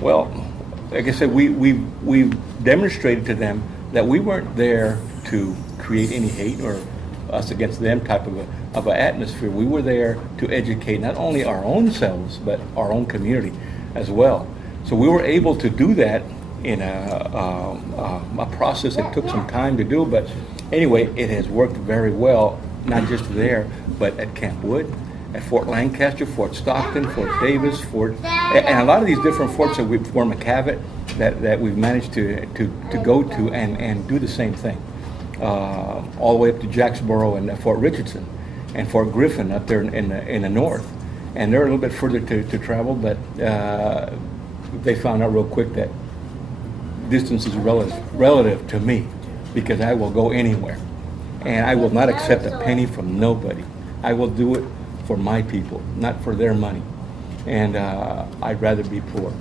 Well, like I said, we demonstrated to them that we weren't there to create any hate or us against them type of an atmosphere. We were there to educate not only our own selves, but our own community as well. So we were able to do that in a process that took some time to do, but anyway, it has worked very well, not just there, but at Camp Wood, at Fort Lancaster, Fort Stockton, Fort Davis, and a lot of these different forts that we've formed McCavitt that we've managed to go to and do the same thing. All the way up to Jacksboro and Fort Richardson and Fort Griffin up there in the north. And they're a little bit further to travel, but they found out real quick that distance is relative to me, because I will go anywhere. And I will not accept a penny from nobody. I will do it for my people, not for their money. And I'd rather be poor.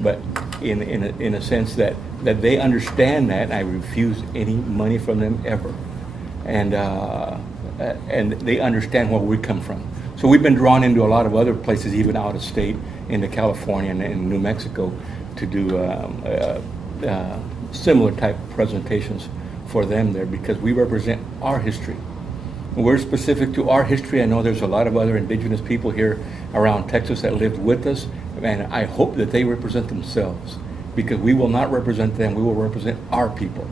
But in a sense that they understand that, and I refuse any money from them ever. And they understand where we come from. So we've been drawn into a lot of other places, even out of state, into California and New Mexico, to do similar type presentations for them there, because we represent our history. We're specific to our history. I know there's a lot of other indigenous people here around Texas that lived with us, and I hope that they represent themselves, because we will not represent them, we will represent our people.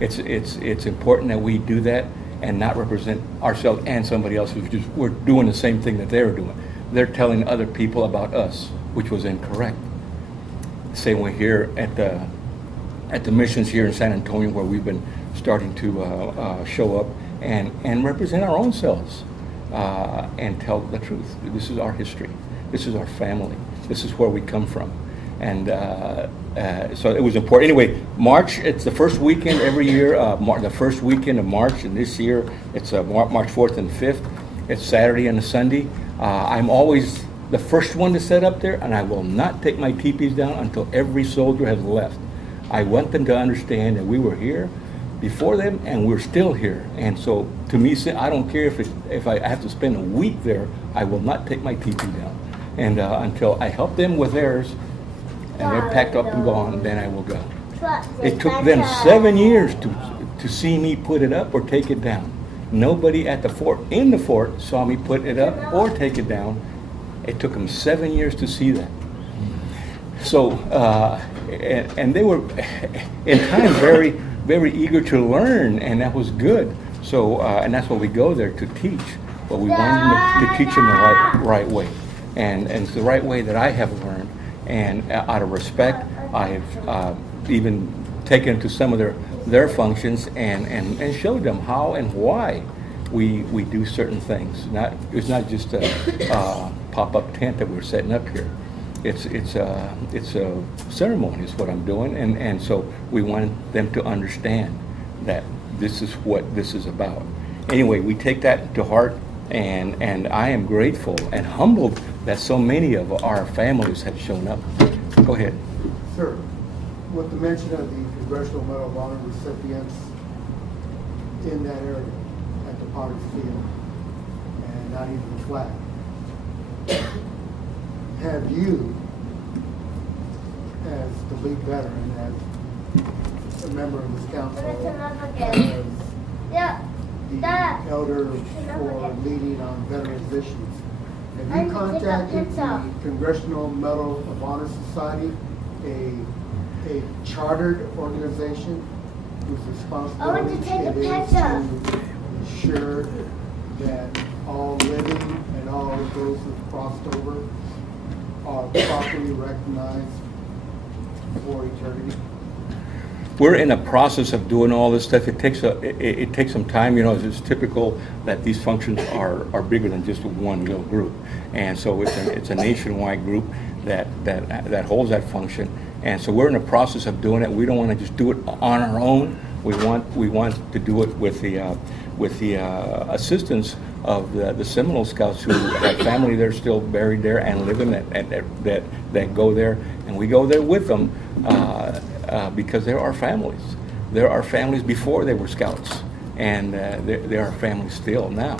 It's important that we do that and not represent ourselves and somebody else we're doing the same thing that they're doing. They're telling other people about us, which was incorrect. Same way here at the missions here in San Antonio, where we've been starting to show up and represent our own selves and tell the truth. This is our history. This is our family. This is where we come from. And so it was important. Anyway, March, it's the first weekend every year, the first weekend of March, and this year it's March 4th and 5th. It's Saturday and a Sunday. I'm always the first one to set up there, and I will not take my teepees down until every soldier has left. I want them to understand that we were here before them, and we're still here. And so, to me, I don't care if I have to spend a week there, I will not take my teepee down. And until I help them with theirs, and they're packed up and gone, then I will go. It took them 7 years to see me put it up or take it down. Nobody at the fort, in the fort, saw me put it up or take it down. It took them 7 years to see that. So, and they were, in time, very, very eager to learn, and that was good. So, and that's what we go there to teach. But we wanted them to teach them the right way. And it's the right way that I have learned. And out of respect, I have even taken to some of their functions and showed them how and why we do certain things. It's not just a pop-up tent that we're setting up here. It's a ceremony is what I'm doing, and so we want them to understand that this is what this is about. Anyway, we take that to heart, and I am grateful and humbled that so many of our families have shown up. Go ahead. Sir, with the mention of the Congressional Medal of Honor recipients in that area at the Potter's Field, and not even the flag, have you, as the lead veteran, as a member of this council, as the elder for leading on veterans issues, have you contacted the Congressional Medal of Honor Society, a chartered organization whose responsibility it is to ensure that all living and all those who've crossed over are properly recognized for eternity? We're in a process of doing all this stuff. It takes some time. You know, it's typical that these functions are bigger than just one little group, and so it's a nationwide group that holds that function. And so we're in the process of doing it. We don't want to just do it on our own. We want to do it with the assistance of the Seminole Scouts who have family there still buried there and living that go there, and we go there with them because there are families. There are families before they were Scouts, and there are families still now.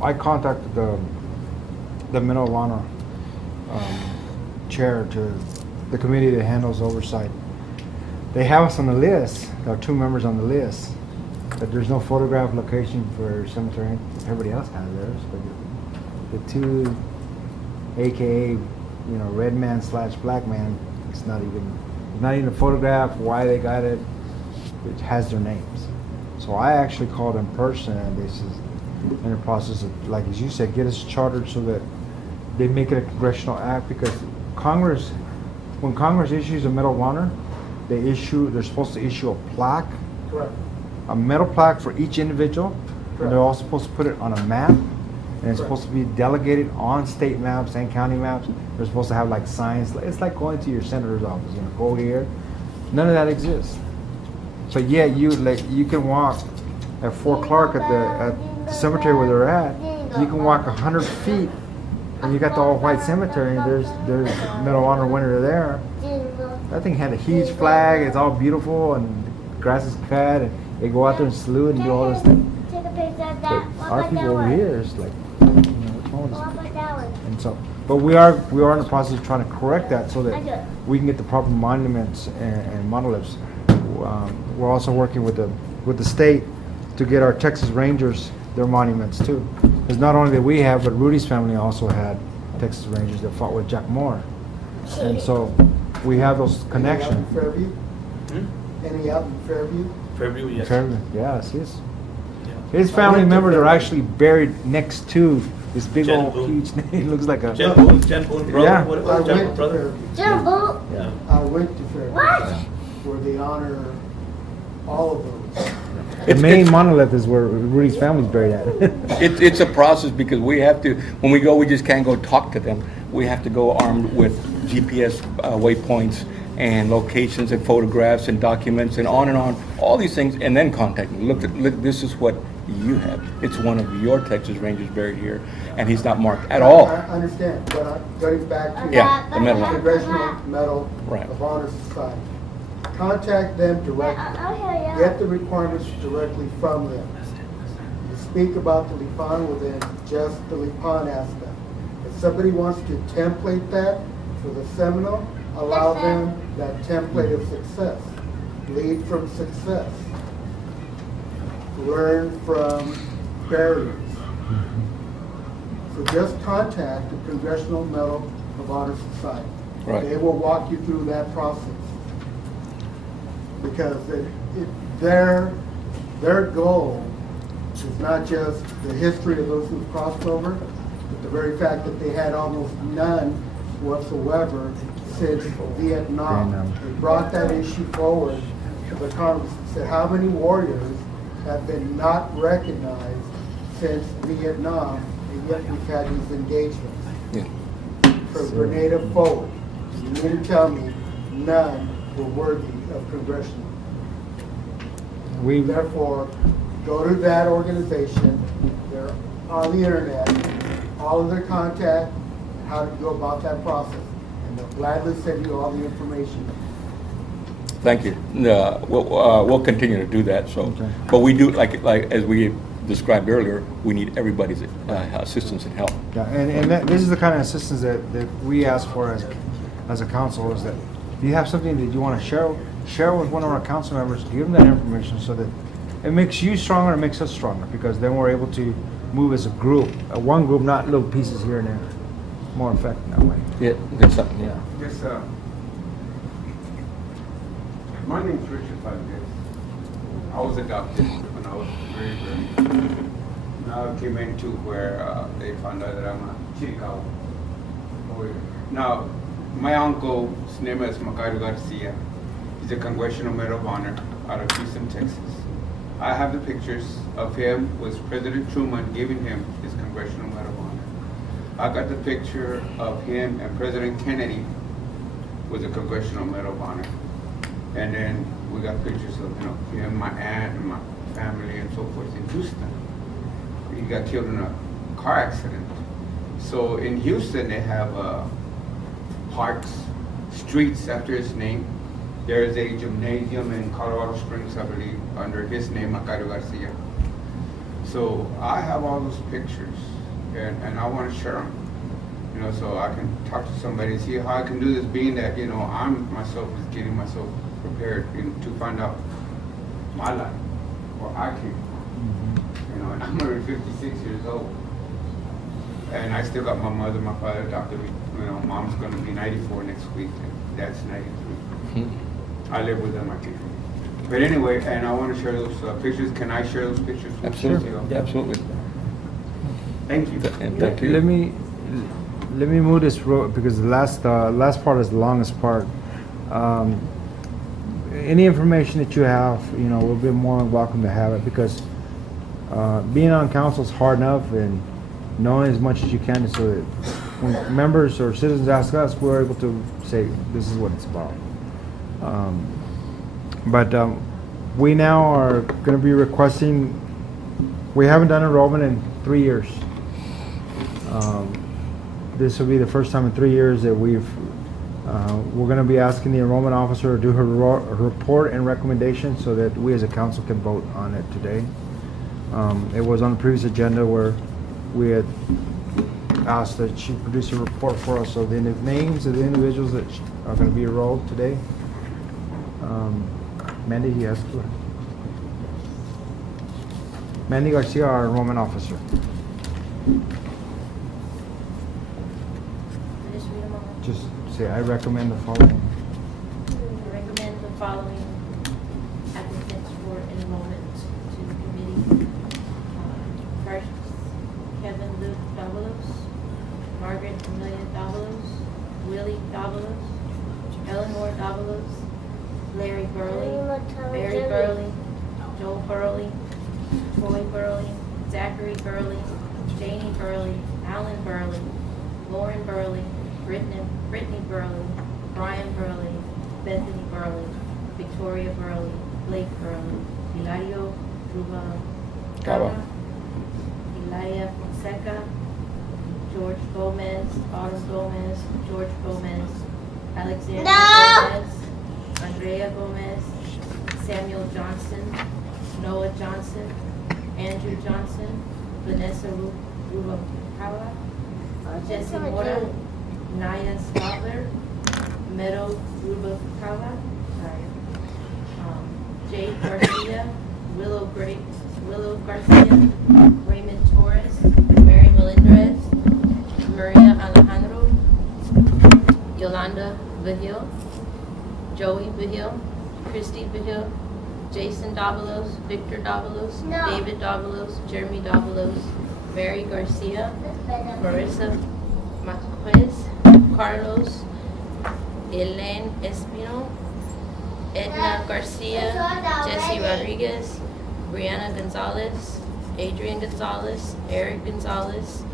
I contacted the Medal of Honor chair to the committee that handles oversight. They have us on the list. There are 2 members on the list, but there's no photograph location for cemetery. Everybody else has theirs, but the 2, AKA, red man / black man, it's not even a photograph. Why they got it? It has their names. So I actually called in person, and they said, in the process of, like as you said, get us chartered so that they make it a congressional act, because when Congress issues a Medal of Honor, they're supposed to issue a plaque. Correct. A metal plaque for each individual. Correct. And they're also supposed to put it on a map, and it's supposed to be delegated on state maps and county maps. They're supposed to have like signs. It's like going to your senator's office, go here. None of that exists. So yeah, you can walk at Fort Clark at the cemetery where they're at. You can walk 100 feet, and you got the all-white cemetery, and there's Medal of Honor winner there. That thing had a huge flag. It's all beautiful, and the grass is cut, and they go out there and salute and do all this thing. But our people over here is like, what's wrong with this? And so, but we are in the process of trying to correct that so that we can get the proper monuments and monoliths. We're also working with the state to get our Texas Rangers their monuments too. Because not only did we have, but Rudy's family also had Texas Rangers that fought with Jack Moore. And so we have those connections. Any out in Fairview? Any out in Fairview? Fairview, yes. Fairview, yes. His family members are actually buried next to this big Jen old Boone. huge name. It looks like a... Jen Boone, brother. Yeah. What I about Jen Boone, went to brother? Fairview. Yeah. I went to Fairview. Yeah. Where they honor all of those. The main monolith is where Rudy's family's buried at. It's a process because we have to, when we go, we just can't go talk to them. We have to go armed with GPS waypoints and locations and photographs and documents and on, all these things, and then contact them. Look, this is what you have. It's one of your Texas Rangers buried here, and he's not marked at all. I understand, but I'm getting back to Yeah, the Medal. Congressional Medal Right. of Honor Society. Contact them directly. Get the requirements directly from them. You speak about the Lipan within just the Lipan aspect. If somebody wants to template that for the Seminole, allow them that template of success. Lead from success. Learn from barriers. So just contact the Congressional Medal of Honor Society. Right. They will walk you through that process. Because their goal is not just the history of those who've crossed over, but the very fact that they had almost none whatsoever since Vietnam. They brought that issue forward to the Congress and said, how many warriors have been not recognized since Vietnam, and yet we've had these engagements. Yeah. From Grenada forward. You mean to tell me none were worthy of congressional? We Therefore, go to that organization. They're on the internet, all of their contact, how to go about that process. And they'll gladly send you all the information. Thank you. We'll continue to do that. So, Okay. but we do like as we described earlier, we need everybody's assistance and help. Yeah, and this is the kind of assistance that we ask for as a council, is that if you have something that you want to share with one of our council members, give them that information so that it makes you stronger, it makes us stronger, because then we're able to move as a group, one group, not little pieces here and there. More effective that way. Yeah, that's something. Yeah. Yes, my name's Richard Valdez. I was adopted when I was very young. Now I came into where they found out that I'm a Chiricahua warrior. Now, my uncle's name is Macario Garcia. He's a Congressional Medal of Honor out of Houston, Texas. I have the pictures of him with President Truman giving him his Congressional Medal of Honor. I got the picture of him and President Kennedy with the Congressional Medal of Honor. And then we got pictures of him, my aunt, and my family, and so forth in Houston. He got killed in a car accident. So in Houston, they have parks, streets after his name. There is a gymnasium in Colorado Springs, I believe, under his name, Macario Garcia. So I have all those pictures, and I want to share them. So I can talk to somebody and see how I can do this, being that, I'm myself is getting myself prepared to find out my life, where I came from. And I'm already 56 years old. And I still got my mother, my father adopted me. Mom's going to be 94 next week, and dad's 93. I live with them, I think. But anyway, and I want to share those pictures. Can I share those pictures with Absolutely. you? Yeah, absolutely. Thank you. And thank you. Let me move this road, because the last part is the longest part. Any information that you have, we'll be more than welcome to have it, because being on council is hard enough, and knowing as much as you can, so that when members or citizens ask us, we're able to say this is what it's about. But we now are going to be requesting. We haven't done enrollment in 3 years. This will be the first time in 3 years that we're going to be asking the enrollment officer to do her report and recommendation, so that we as a council can vote on it today. It was on the previous agenda where we had asked that she produce a report for us, so the names of the individuals that are going to be enrolled today. Mandy, he has to. Mandy Garcia, our enrollment officer. Just say, I recommend the following. I recommend the following applicants for enrollment to the committee. First, Kevin Luke Davalos, Margaret Amelia Davalos, Willie Davalos, Eleanor Davalos, Larry Burley, Barry Burley, Burley, Janie Burley, Alan Burley, Lauren Burley, Brittany Burley, Brian Burley, Bethany Burley, Victoria Burley, Blake Burley, Hilario Cava. Elia Fonseca, George Gomez, Autumn Gomez, George Gomez, Alexander Gomez, Andrea Gomez, Samuel Johnson, Noah Johnson, Andrew Johnson, Vanessa Rubalcaba, Jesse Mora, Naya Stadler, Meadow Rubalcaba, Jade Garcia, Willow Garcia, Raymond Torres, Mary Melendrez, Maria Alejandro, Yolanda Vigil, Joey Vigil, Christy Vigil, Jason Davalos, Victor Davalos, David Davalos, Jeremy Davalos, Mary Garcia, Marissa Marquez, Carlos, Elaine Espino, Edna Garcia, Jesse Rodriguez, Brianna Gonzalez, Adrian Gonzalez, Eric Gonzalez,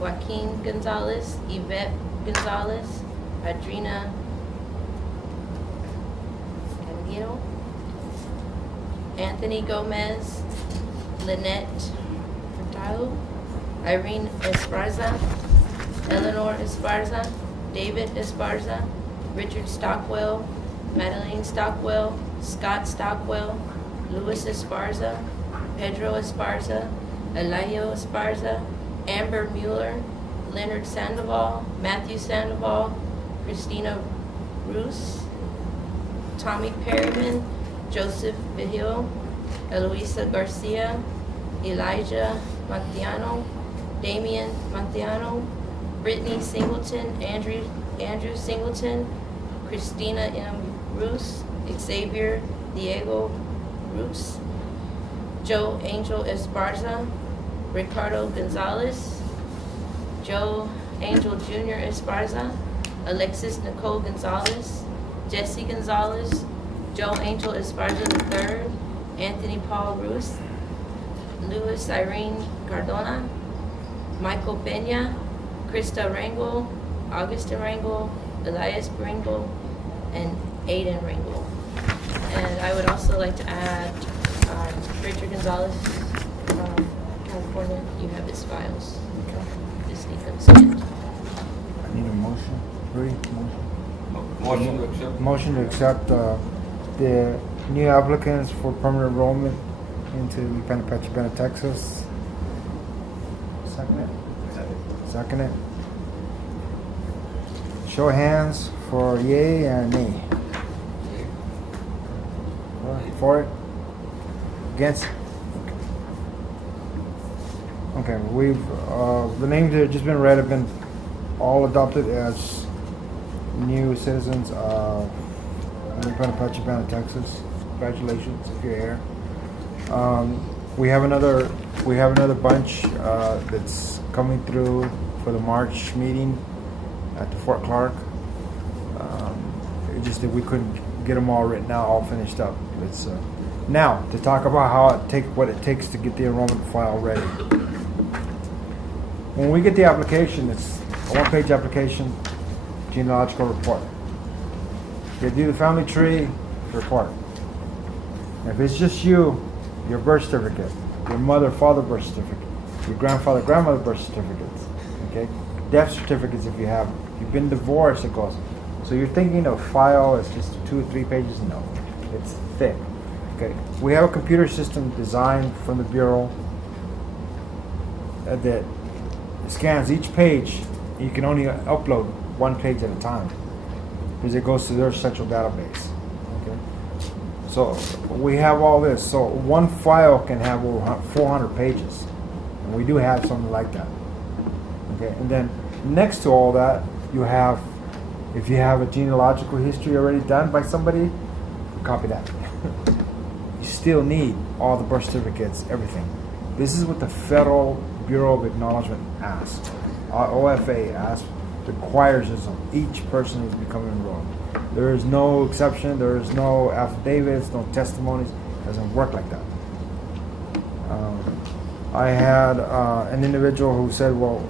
Joaquin Gonzalez, Yvette Gonzalez, Adrina Candido, Anthony Gomez, Lynette Furtado, Irene Esparza, Eleanor Esparza, David Esparza, Richard Stockwell, Madeline Stockwell, Scott Stockwell, Luis Esparza, Pedro Esparza, Elijah Esparza, Amber Mueller, Leonard Sandoval, Matthew Sandoval, Christina Roos, Tommy Perryman, Joseph Vigil, Eloisa Garcia, Elijah Montiano, Damian Montiano, Brittany Singleton, Andrew Singleton, Christina M. Roos, Xavier Diego Roos, Joe Angel Esparza, Ricardo Gonzalez, Joe Angel Jr. Esparza, Alexis Nicole Gonzalez, Jesse Gonzalez, Joe Angel Esparza III, Anthony Paul Roos, Louis Irene Cardona, Michael Pena, Krista Rangel, Augustin Rangel, Elias Rangel, and Aiden Rangel. And I would also like to add Richard Gonzalez from California. You have his files. Just need them scanned. I need a motion. Bree, Motion to accept. motion to accept the new applicants for permanent enrollment into Panapachipana, Texas. Second it? Second it? Show of hands for yay and nay. For it? Against? Okay, we've, the names that have just been read have been all adopted as new citizens of Panapachipana, Texas. Congratulations if you're here. We have another bunch that's coming through for the March meeting at the Fort Clark. It's just that we couldn't get them all written out, all finished up. It's now to talk about what it takes to get the enrollment file ready. When we get the application, it's a one-page application, genealogical report. You do the family tree report. If it's just you, your birth certificate, your mother, father birth certificate, your grandfather, grandmother birth certificates, okay? Death certificates if you have. If you've been divorced, it goes. So you're thinking a file is just 2 or 3 pages? No, it's thick. Okay, we have a computer system designed from the Bureau that scans each page. You can only upload 1 page at a time because it goes to their central database. Okay, so we have all this. So one file can have over 400 pages, and we do have something like that. Okay, and then next to all that, you have, if you have a genealogical history already done by somebody, copy that. You still need all the birth certificates, everything. This is what the Federal Bureau of Acknowledgement asks. OFA asks, requires this of each person who's becoming enrolled. There is no exception. There is no affidavits, no testimonies. It doesn't work like that. I had an individual who said, well,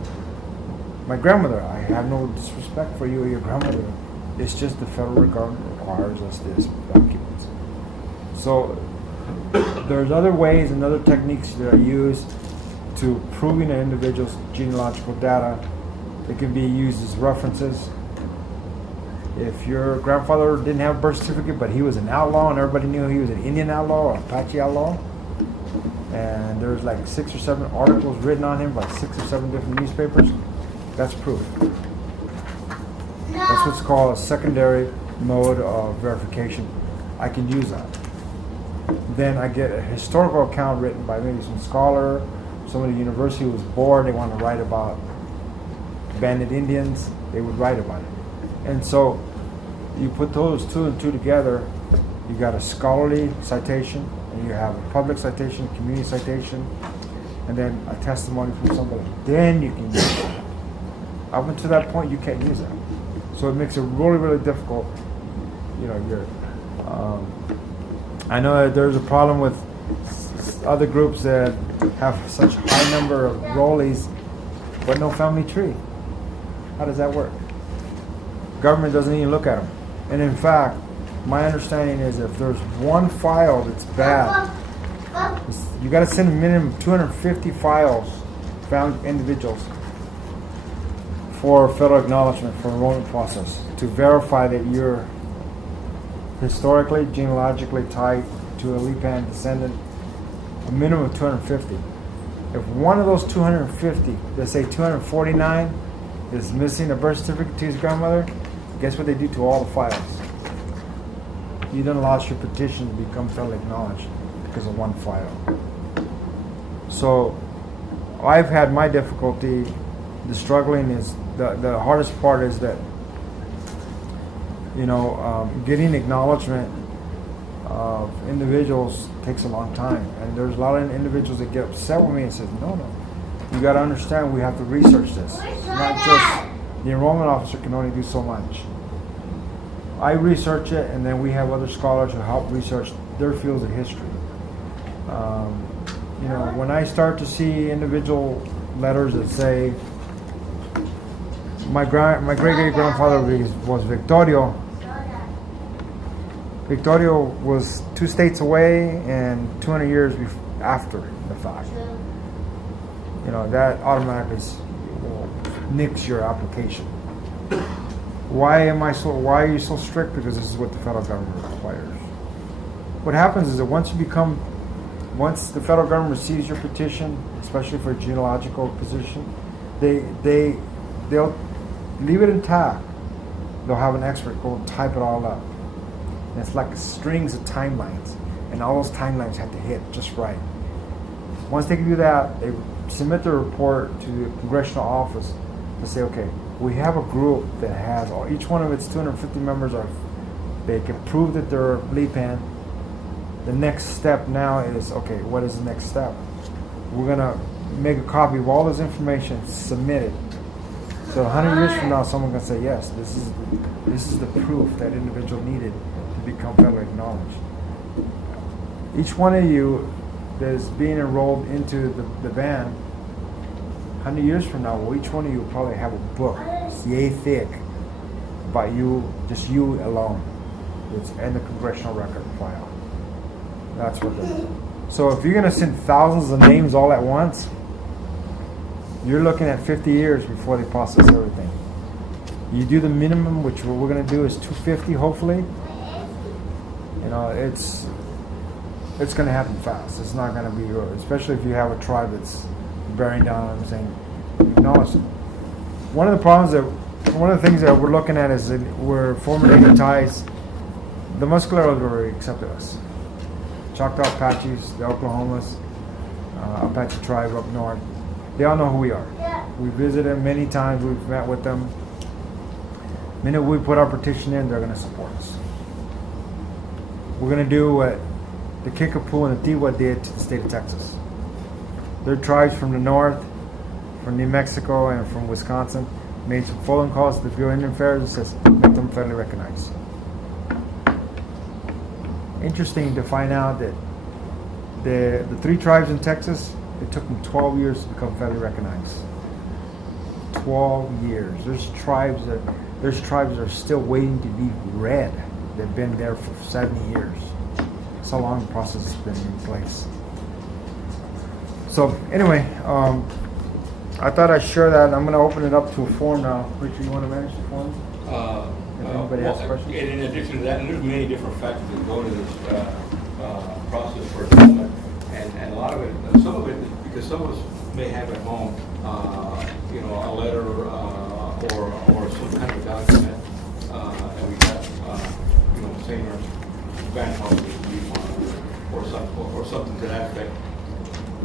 my grandmother, I have no disrespect for you or your grandmother. It's just the federal government requires us this documents. So there's other ways and other techniques that are used to proving an individual's genealogical data. It can be used as references. If your grandfather didn't have a birth certificate, but he was an outlaw and everybody knew he was an Indian outlaw or Apache outlaw, and there's like 6 or 7 articles written on him by 6 or 7 different newspapers, that's proof. That's what's called a secondary mode of verification. I can use that. Then I get a historical account written by maybe some scholar, somebody at the university who was bored, they want to write about bandit Indians, they would write about it. And so you put those 2 and 2 together, you got a scholarly citation, and you have a public citation, community citation, and then a testimony from somebody. Then you can use it. Up until that point, you can't use that. So it makes it really, really difficult. You know, I know that there's a problem with other groups that have such a high number of rollies, but no family tree. How does that work? Government doesn't even look at them. And in fact, my understanding is if there's one file that's bad, you got to send a minimum of 250 files, found individuals, for federal acknowledgement for enrollment process to verify that you're historically, genealogically tied to a Lipan descendant, a minimum of 250. If one of those 250, let's say 249, is missing a birth certificate to his grandmother, guess what they do to all the files? You done lost your petition to become federally acknowledged because of one file. So I've had my difficulty. The struggling is, the hardest part is that, you know, getting acknowledgement of individuals takes a long time. And there's a lot of individuals that get upset with me and says, no, you got to understand we have to research this. It's not just, the enrollment officer can only do so much. I research it, and then we have other scholars who help research their fields of history. You know, when I start to see individual letters that say, my great-great-grandfather was Victorio. Victorio was 2 states away and 200 years after the fact. You know, that automatically nicks your application. Why are you so strict? Because this is what the federal government requires. What happens is that once the federal government receives your petition, especially for a genealogical position, they'll leave it intact. They'll have an expert go type it all up. And it's like strings of timelines, and all those timelines have to hit just right. Once they can do that, they submit the report to the congressional office to say, okay, we have a group that has each one of its 250 members they can prove that they're Lipan. The next step now is, okay, what is the next step? We're gonna make a copy of all this information, submit it. So 100 years from now, someone can say, yes, this is the proof that individual needed to become federally acknowledged. Each one of you that is being enrolled into the band, 100 years from now, well, each one of you will probably have a book, yay thick, about you, just you alone. It's in the congressional record file. That's what they do. So if you're going to send thousands of names all at once, you're looking at 50 years before they process everything. You do the minimum, which what we're going to do is 250, hopefully. You know, it's going to happen fast. It's not going to be, especially if you have a tribe that's bearing down and saying, acknowledge them. One of the things that we're looking at is that we're formulating ties. The Muscaleros already accepted us. Choctaw Apaches, the Oklahomas, Apache tribe up north. They all know who we are. We visited them many times. We've met with them. The minute we put our petition in, they're going to support us. We're going to do what the Kickapoo and the Tiwa did to the state of Texas. Their tribes from the north, from New Mexico, and from Wisconsin made some phone calls to the Bureau of Indian Affairs and says, make them federally recognized. Interesting to find out that the 3 tribes in Texas It took them 12 years to become federally recognized. 12 years. There's tribes that are still waiting to be read. They've been there for 70 years. That's how long the process has been in place. So anyway, I thought I'd share that. I'm going to open it up to a forum now. Richard, you want to manage the forum? If anybody has questions? In addition to that, and there's many different factors that go into this process for enrollment, and a lot of it, some of it, because some of us may have at home, a letter or some kind of document, and we have, saying our grandfather or something to that effect.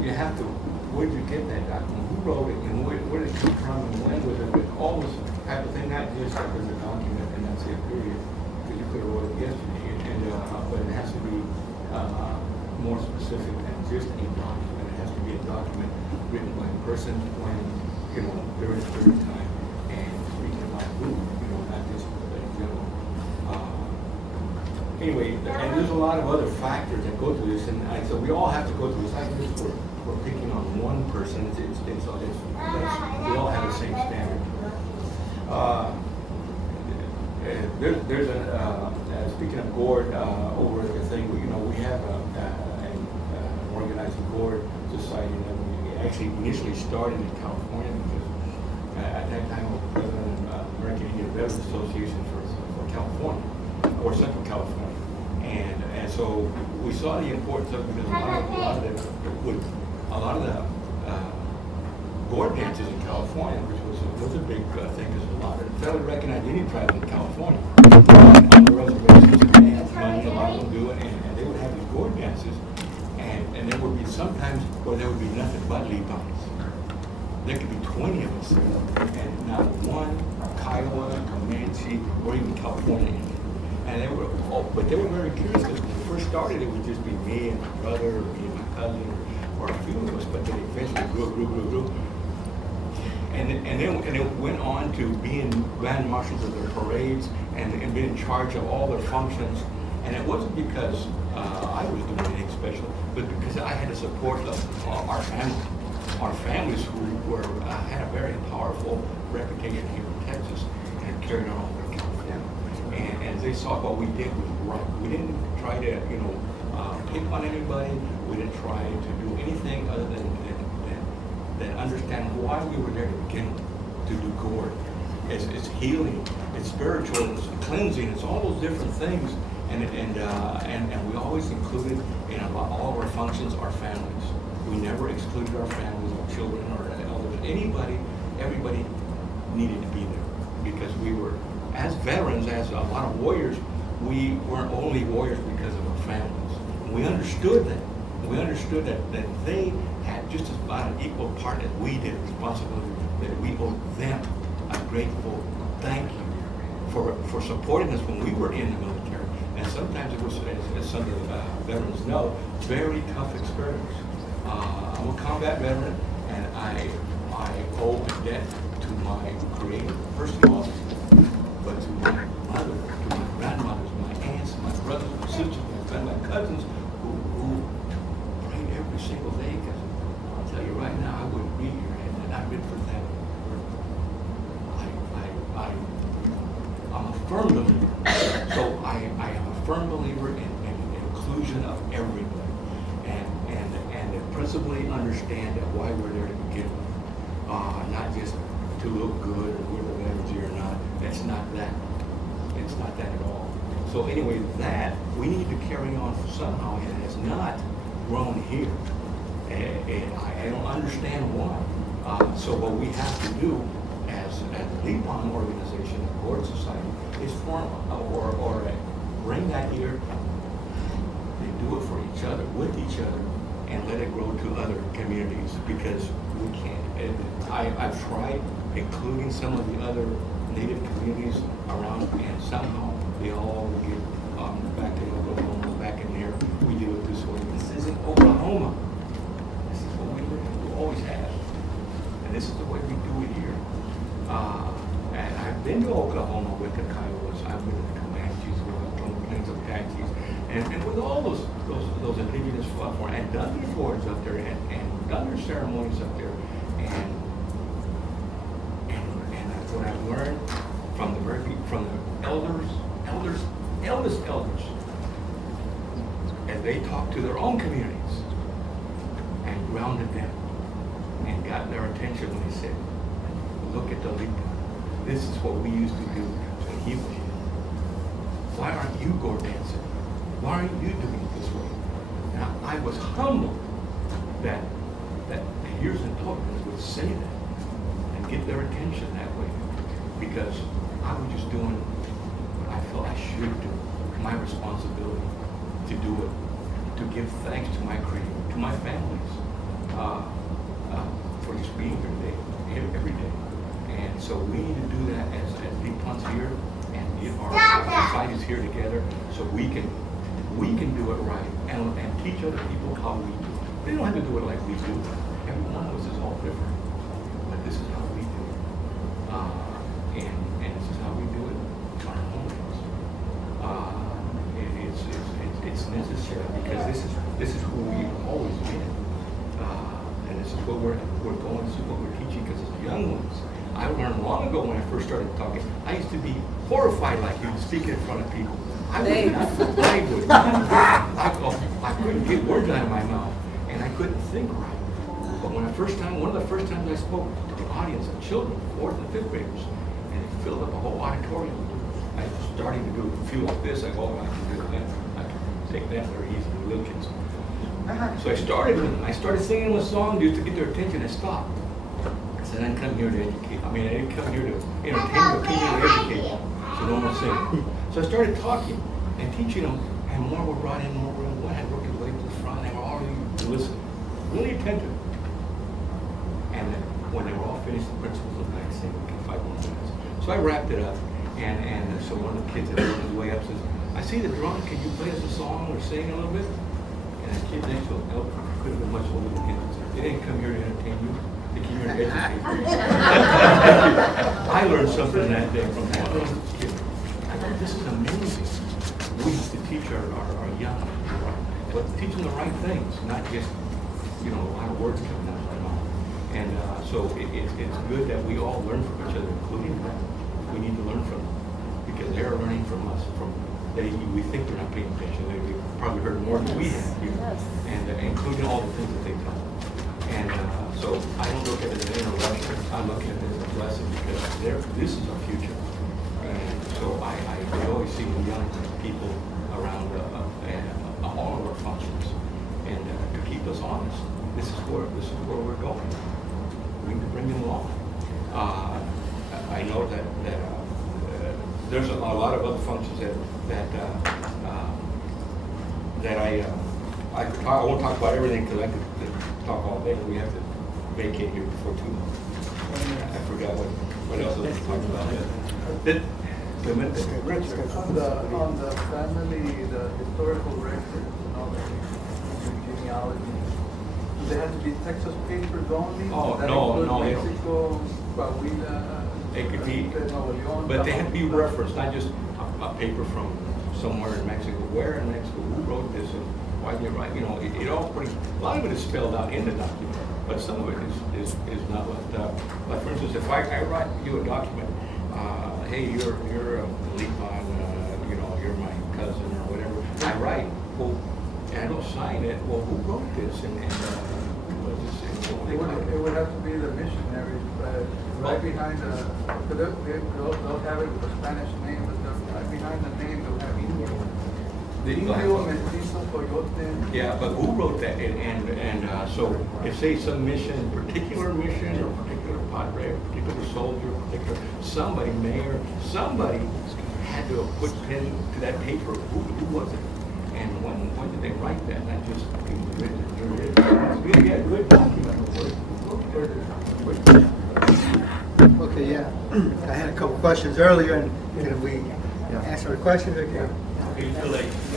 You have to, where did you get that document? Who wrote it? And where did it come from? And when was it? All this type of thing, not just like there's a document and that's it, period. Because you could have wrote it yesterday, but it has to be more specific than just a document. It has to be a document written by a person when, during a period of time and speaking about who, not just in general. Anyway, and there's a lot of other factors that go through this, and so we all have to go through this. Like this, we're picking on one person. We all have the same standard. There's speaking of board over the thing, we have an organizing board society that we actually initially started in California because at that time I was president of the American Indian Veterans Association for California, or Central California. And so we saw the importance of it because a lot of the board dances in California, which was a big thing because a lot of federally recognized Indian tribes in California on the reservations, they had money, a lot of them do it, and they would have these board dances, and there would be sometimes where there would be nothing but Lipans. There could be 20 of us, and not one Kiowa, Comanche, or even California Indian. And but they were very curious because when we first started, it would just be me and my brother, or me and my cousin, or a few of us. But then eventually grew. And then it went on to being grand marshals of their parades and being in charge of all their functions. And it wasn't because I was doing anything special, but because I had the support of our family, our families who had a very powerful reputation here in Texas and carried on all their California. And they saw what we did was right. We didn't try to, pick on anybody. We didn't try to do anything other than understand why we were there to begin to do gourd. It's healing, it's spiritual, it's cleansing, it's all those different things. And we always included in all of our functions our families. We never excluded our families, our children, or elders, everybody needed to be there because we were, as veterans, as a lot of warriors, we weren't only warriors because of our families. We understood that. We understood that they had just as about an equal part as we did, responsibility, that we owed them a grateful thank you for supporting us when we were in the military. And sometimes it was, as some of the veterans know, very tough experience. I'm a combat veteran, and I owe a debt to my Creator, first of all, but to my mother, to my grandmothers, my aunts, my brothers, my sisters, my cousins, who prayed every single day. Because I'll tell you right now, I wouldn't be here had it not been for them. I'm a firm believer. So I am a firm believer in inclusion of everybody, and principally understand that why we're there to begin with, not just to look good or whether the energy or not. It's not that. It's not that at all. So anyway, that we need to carry on somehow. It has not grown here, and I don't understand why. So what we have to do as a Lipon organization, a board society, is form or bring that here and do it for each other, with each other, and let it grow to other communities because we can't. I've tried including some of the other Native communities around, and somehow they all get back in Oklahoma, back in there. We do it this way. This isn't Oklahoma. This is what we always have, and this is the way we do it here. And I've been to Oklahoma with the Kiowas. I've been to the Comanches, with the Plains Apaches, and with all those indigenous and done these wars up there, and done their ceremonies up there, and that's what I've learned from the eldest elders, as they talked to their own communities and grounded them and got their attention when they said, look at the Lipa. This is what we used to do when he was here. Why aren't you go dancing? Why aren't you doing it this way? Now, I was humbled that peers and tokens would say that and get their attention that way, because I was just doing what I felt I should do, my responsibility to do it, to give thanks to my Creator, to my families, for just being here today, every day. And so we need to do that as Lipans here, and get our societies here together, so we can do it right and teach other people how we do it. They don't have to do it like we do. Every one of us is all different, but this is how we do it, and this is how we do it in our homes. It's necessary, because this is who we've always been, and this is what we're going. This is what we're teaching, because as young ones, I learned long ago when I first started talking. I used to be horrified like you, speaking in front of people. I couldn't get words out of my mouth, and I couldn't think right. But one of the first times I spoke to the audience of children, 4th and 5th graders, and it filled up a whole auditorium. I was starting to do a few like this. I go, I can do that. I can take that very easily, little kids. So I started singing a song just to get their attention. I stopped. I said, I didn't come here to educate. I didn't come here to entertain, but came here to educate. So no more singing. So I started talking and teaching them, and more were brought in, more were in. One had worked his way to the front, and they were all listening, really attentive. And then when they were all finished, the principal looked back and said, okay, 5 more minutes. So I wrapped it up, and so one of the kids that was on his way up says, I see the drum, can you play us a song or sing a little bit? And the kid next to him, could have been much older than him, said, they didn't come here to entertain you, they came here to educate you. I learned something that day from that kid. I thought, this is amazing. We have to teach our young people, but teach them the right things, not just, a lot of words coming out of our mouth. And so it's good that we all learn from each other, including them. We need to learn from them, because they are learning from us. We think they're not paying attention. They probably heard more than we have, and including all the things that they tell. And so I don't look at it as an interruption. I look at it as a blessing, because this is our future. And so I always see the young people around all of our functions, and to keep us honest. This is where we're going. We need to bring them along. I know that there's a lot of other functions that I could talk. I won't talk about everything, because I could talk all day. We have to vacate here before 2 months. I forgot what else I was talking about. On the family, the historical records and all that, genealogy, do they have to be Texas papers only? Oh, That no, includes Mexico, Coahuila, They could be, Nuevo León, but they have to be referenced, not just a paper from somewhere in Mexico. Where in Mexico? Who wrote this? And why did they write? It all a lot of it is spelled out in the document, but some of it is not left out. Like for instance, if I write you a document, hey, you're a Lipan, you're my cousin or whatever. I write, well, and I don't sign it. Well, who wrote this? And what does it say? It would have to be the missionaries, right behind they'll have it with a Spanish name, but right behind the name they'll have Indio. Indio, Mestizo, Coyote. Yeah, but who wrote that? And so if say some mission, particular mission, or particular padre, or particular soldier, particular mayor, somebody had to have put pen to that paper. Who was it? And when did they write that? Not just written. We had a good document. Okay, yeah. I had a couple questions earlier, and can we answer the questions? Okay.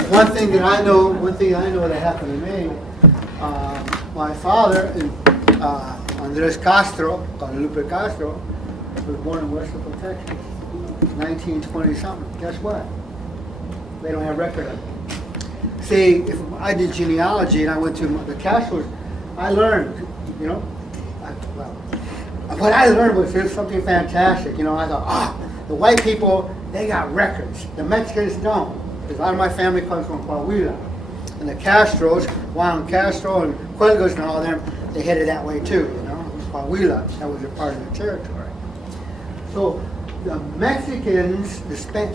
One thing I know that happened to me, my father, Andres Castro, Guadalupe Castro, was born in Westerville, Texas, 1920 something. Guess what? They don't have record of it. See, if I did genealogy and I went to the Castros, I learned you know. Well, what I learned was there's something fantastic. You know, I thought, the white people, they got records. The Mexicans don't. Because a lot of my family comes from Coahuila. And the Castros, Juan Castro and Cuelgas and all of them, they headed that way too, you know. It was Coahuila. That was a part of the territory. So the Mexicans,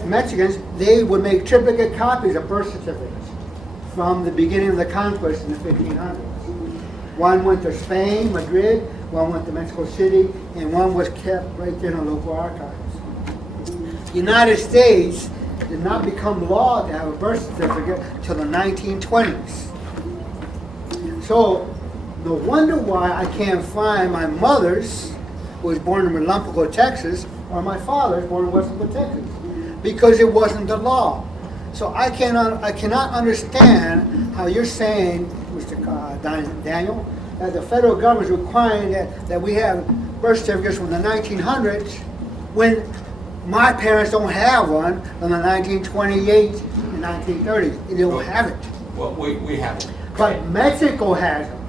Mexicans, they would make triplicate copies of birth certificates from the beginning of the conquest in the 1500s. One went to Spain, Madrid, one went to Mexico City, and one was kept right there in the local archives. The United States did not become law to have a birth certificate until the 1920s. So, no wonder why I can't find my mother's, who was born in Relampogo, Texas, or my father's, born in Westlaco, Texas, because it wasn't the law. So I cannot understand how you're saying, Mr. Daniel, that the federal government is requiring that we have birth certificates from the 1900s when my parents don't have one from the 1928 and 1930s. They don't have it. Well, we have it. But Mexico has them.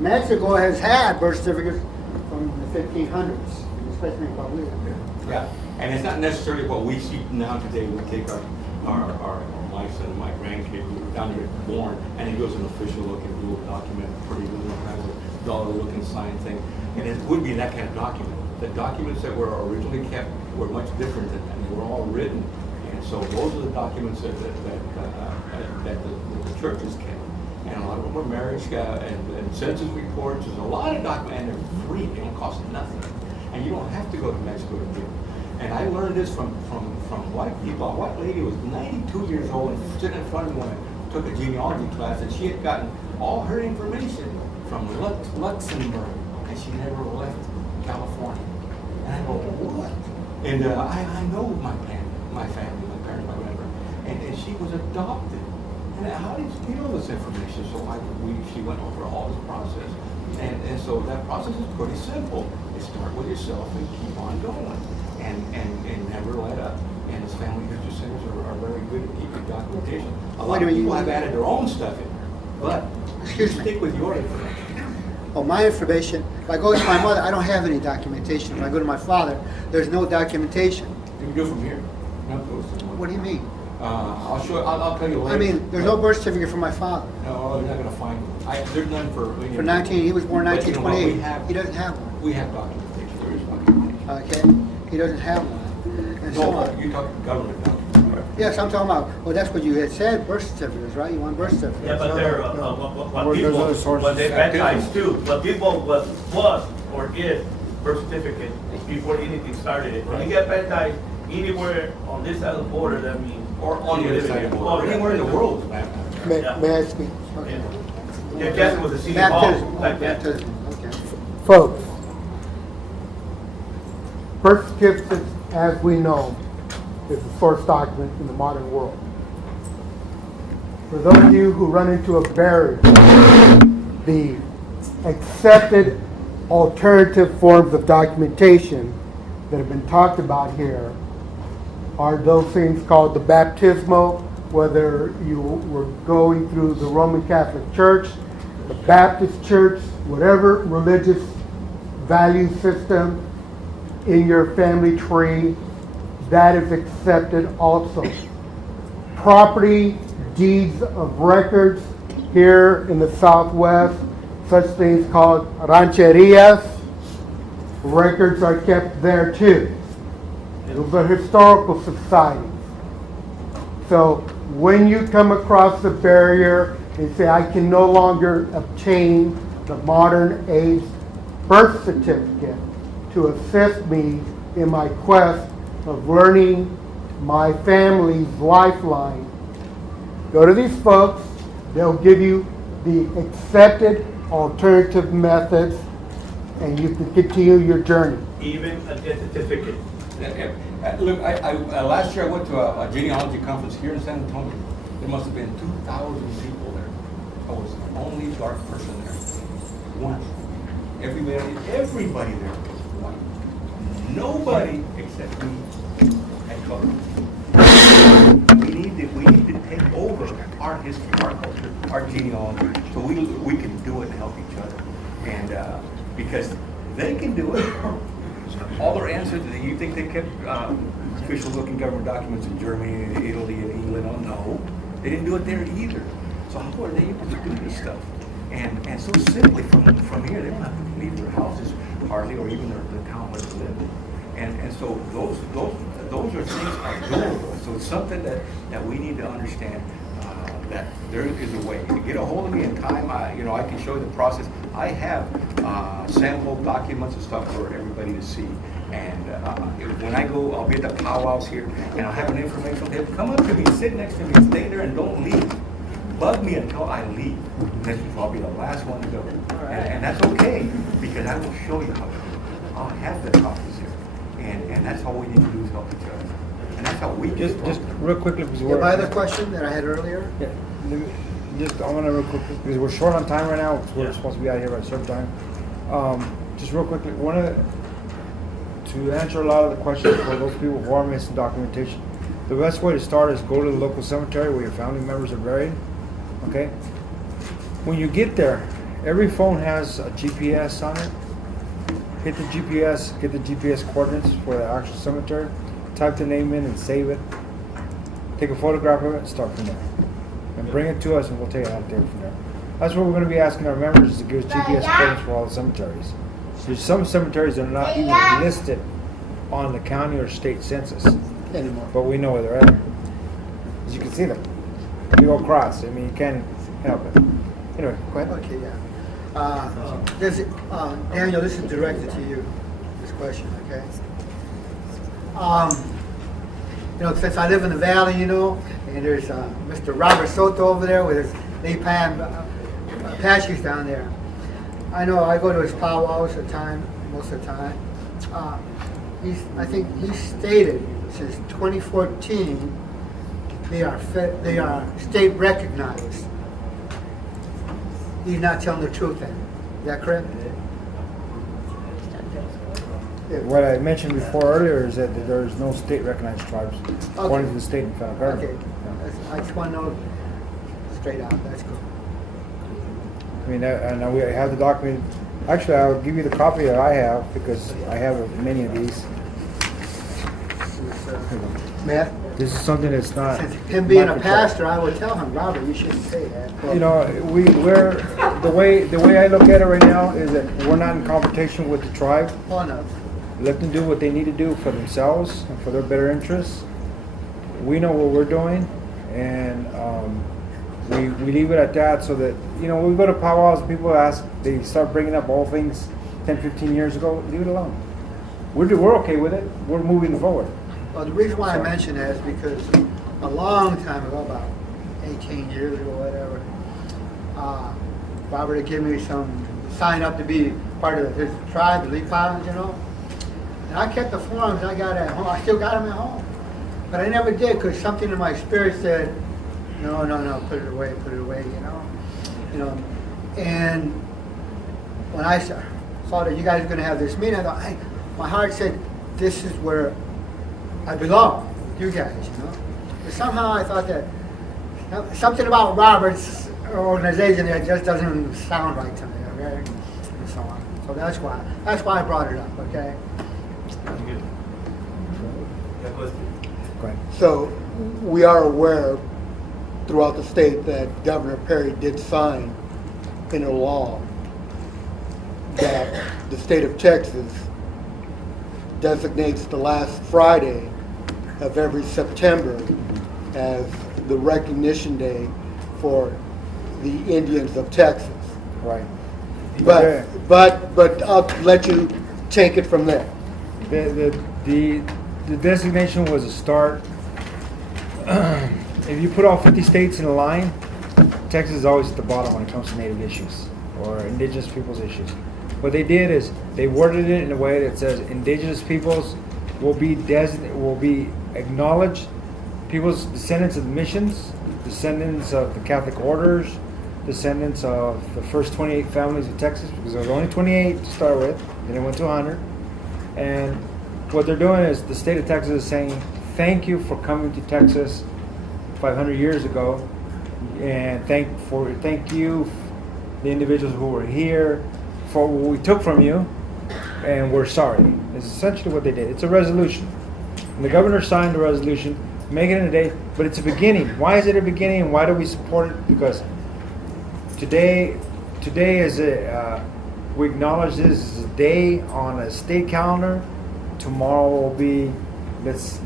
Mexico has had birth certificates from the 1500s, especially in Coahuila. Yeah, and it's not necessarily what we see now today. We take my son and my grandkid who were down there born, and he goes an official looking blue document, pretty little kind of dollar looking sign thing, and it would be that kind of document. The documents that were originally kept were much different than that. They were all written, and so those are the documents that the church has kept. And a lot of them are marriage and census reports. There's a lot of documents, and they're free. They don't cost nothing, and you don't have to go to Mexico to get them. And I learned this from white people. A white lady was 92 years old and sitting in front of me when I took a genealogy class, and she had gotten all her information from Luxembourg, and she never left California. And I go, what? And I know my family, my parents, my grandmother, and she was adopted. And how did you know this information? So she went over all this process. And so that process is pretty simple. You start with yourself and keep on going. And never let up. And his family history centers are very good at keeping documentation. A lot of people have added their own stuff in. But stick with your information. Oh, my information, if I go to my mother, I don't have any documentation. If I go to my father, there's no documentation. You can do it from here. What do you mean? I'll tell you later. I mean, there's no birth certificate for my father. No, you're not going to find one. There's none for... He was born 1928. He doesn't have one. We have documentation. There is documentation. Okay. He doesn't have one. And so you're talking government documents, right? Yes, I'm talking about, well, that's what you had said, birth certificates, right? You want birth certificates. Yeah, but they're, what they baptized too, what people was or is birth certificate before anything started. When you get baptized anywhere on this side of the border, that means. Or on the other side of the border. Anywhere in the world is baptized. May I speak? Okay. Yeah, Jackson was a city hall. Like that. Baptism, okay. Folks, birth certificates, as we know, is the source document in the modern world. For those of you who run into a barrier, the accepted alternative forms of documentation that have been talked about here are those things called the baptismal, whether you were going through the Roman Catholic Church, the Baptist Church, whatever religious value system in your family tree, that is accepted also. Property deeds of records here in the Southwest, such things called rancherias, records are kept there too. Those are historical societies. So when you come across the barrier and say, I can no longer obtain the modern age birth certificate to assist me in my quest of learning my family's lifeline, go to these folks. They'll give you the accepted alternative methods, and you can continue your journey. Even a death certificate. Look, last year I went to a genealogy conference here in San Antonio. There must have been 2,000 people there. I was the only dark person there. One. Everybody there was white. Nobody except me had color. We need to take over our history, our culture, our genealogy, so we can do it and help each other. And because they can do it. All their answers, you think they kept official looking government documents in Germany, and Italy, and England? Oh no, they didn't do it there either. So how are they able to do this stuff? And so simply from here, they don't have to leave their houses hardly, or even the town where they live. And so those are things are doable. So it's something that we need to understand. That there is a way to get a hold of me in time. I can show you the process. I have sample documents and stuff for everybody to see. And when I go, I'll be at the powwows here, and I'll have an informational table. Come up to me, sit next to me, stay there, and don't leave. Bug me until I leave. This will I'll be the last one to go. And that's okay, because I will show you how to do it. I'll have the copies here. And that's all we need to do is help each other. And that's how we Just real quickly, because Yeah, my other question that I had earlier? Yeah, I want to real quickly, because we're short on time right now, we're supposed to be out here by a certain time. Just real quickly, to answer a lot of the questions for those people who are missing documentation, the best way to start is go to the local cemetery where your family members are buried, okay? When you get there, every phone has a GPS on it. Hit the GPS, get the GPS coordinates for the actual cemetery, type the name in and save it. Take a photograph of it and start from there. And bring it to us and we'll take it out there from there. That's what we're going to be asking our members is to give us GPS coordinates for all the cemeteries. There's some cemeteries that are not even listed on the county or state census anymore, but we know where they're at. As you can see them. You go across. I mean, you can't help it. Anyway, go ahead. Okay, yeah. Daniel, this is directed to you, this question, okay? Since I live in the valley, and there's Mr. Robert Soto over there with his Apaches down there. I know I go to his powwows most of the time. I think he stated since 2014 they are state recognized. He's not telling the truth then. Is that correct? What I mentioned before earlier is that there's no state recognized tribes according to the state and federal government. Okay. I just want to know straight out. That's cool. I mean, and we have the document. Actually, I'll give you the copy that I have because I have many of these. Matt? This is something that's not. Since him being a pastor, I would tell him, Robert, you shouldn't say that. We're the way I look at it right now is that we're not in competition with the tribe. Oh no. Let them do what they need to do for themselves and for their better interests. We know what we're doing, and we leave it at that so that, when we go to powwows, people ask, they start bringing up old things 10, 15 years ago, leave it alone. We're okay with it. We're moving forward. Well, the reason why I mention that is because a long time ago, about 18 years ago, whatever, Robert had given me sign up to be part of his tribe, the Lee Pilots, And I kept the forms I got at home. I still got them at home. But I never did because something in my spirit said, no, put it away, And when I saw that you guys were going to have this meeting, I thought, my heart said, this is where I belong, with you guys, But somehow I thought that something about Robert's organization that just doesn't sound right to me, okay? And so on. So that's why I brought it up, okay? So we are aware throughout the state that Governor Perry did sign into law that the state of Texas designates the last Friday of every September as the recognition day for the Indians of Texas. Right. But I'll let you take it from there. The designation was a start. If you put all 50 states in a line, Texas is always at the bottom when it comes to Native issues or indigenous peoples issues. What they did is they worded it in a way that says indigenous peoples will be acknowledged, peoples descendants of the missions, descendants of the Catholic orders, descendants of the first 28 families of Texas, because there was only 28 to start with, then it went to 100. And what they're doing is the state of Texas is saying, thank you for coming to Texas 500 years ago, and thank you the individuals who were here for what we took from you, and we're sorry. It's essentially what they did. It's a resolution. And the governor signed the resolution, make it in a day, but it's a beginning. Why is it a beginning, and why do we support it? Because today is we acknowledge this is a day on a state calendar. Tomorrow will be, let's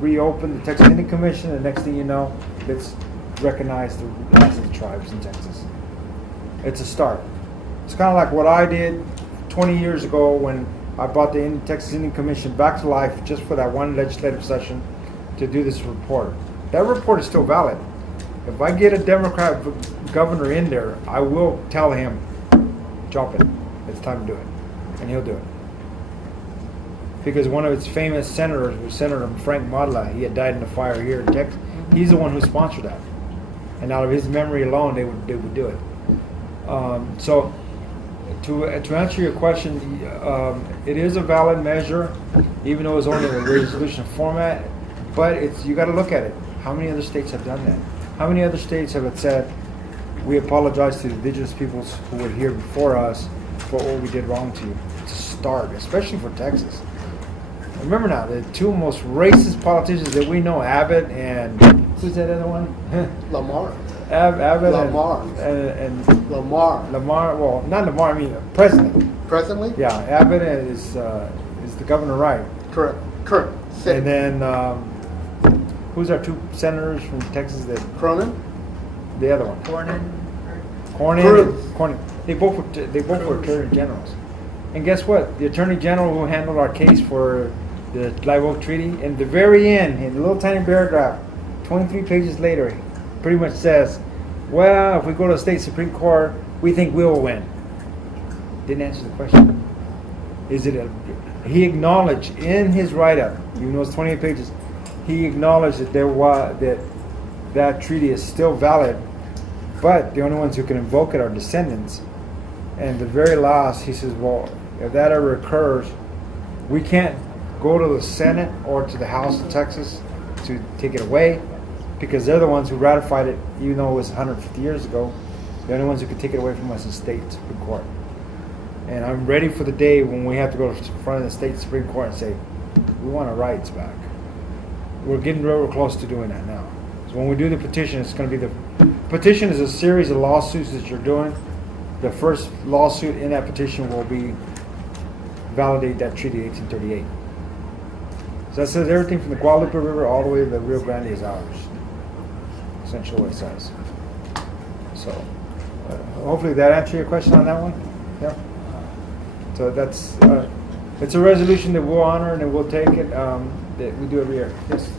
reopen the Texas Indian Commission, and next thing you know, let's recognize the last of the tribes in Texas. It's a start. It's kind of like what I did 20 years ago when I brought the Texas Indian Commission back to life just for that one legislative session to do this report. That report is still valid. If I get a Democrat governor in there, I will tell him, drop it. It's time to do it. And he'll do it. Because one of its famous senators was Senator Frank Modla. He had died in a fire here in Texas. He's the one who sponsored that. And out of his memory alone, they would do it. So to answer your question, it is a valid measure, even though it's only in a resolution format. But you got to look at it. How many other states have done that? How many other states have said, we apologize to the indigenous peoples who were here before us for what we did wrong to you? It's a start, especially for Texas. Remember now, the two most racist politicians that we know, Abbott and who's that other one? Lamar. Abbott Lamar. and Lamar. Lamar. Well, not Lamar. I mean, President. Presently? Yeah, Abbott is the governor, right? Correct. Correct. And then who's our two senators from Texas? That Cronin? The other one. Cruz. Cornyn. They both were attorney generals. And guess what? The attorney general who handled our case for the Live Oak Treaty, in the very end, in a little tiny paragraph, 23 pages later, pretty much says, well, if we go to the state Supreme Court, we think we'll win. Didn't answer the question. He acknowledged in his write-up, even though it's 28 pages, he acknowledged that that treaty is still valid, but the only ones who can invoke it are descendants. And the very last, he says, well, if that ever occurs, we can't go to the Senate or to the House of Texas to take it away, because they're the ones who ratified it, even though it was 150 years ago. The only ones who could take it away from us is state Supreme Court. And I'm ready for the day when we have to go to the front of the state Supreme Court and say, we want our rights back. We're getting real close to doing that now. So when we do the petition, it's going to be the petition is a series of lawsuits that you're doing. The first lawsuit in that petition will be validate that treaty 1838. So that says everything from the Guadalupe River all the way to the Rio Grande is ours. Essentially what it says. So hopefully that answered your question on that one. Yeah. So that's it's a resolution that we'll honor and that we'll take it. That we do every year. Yes.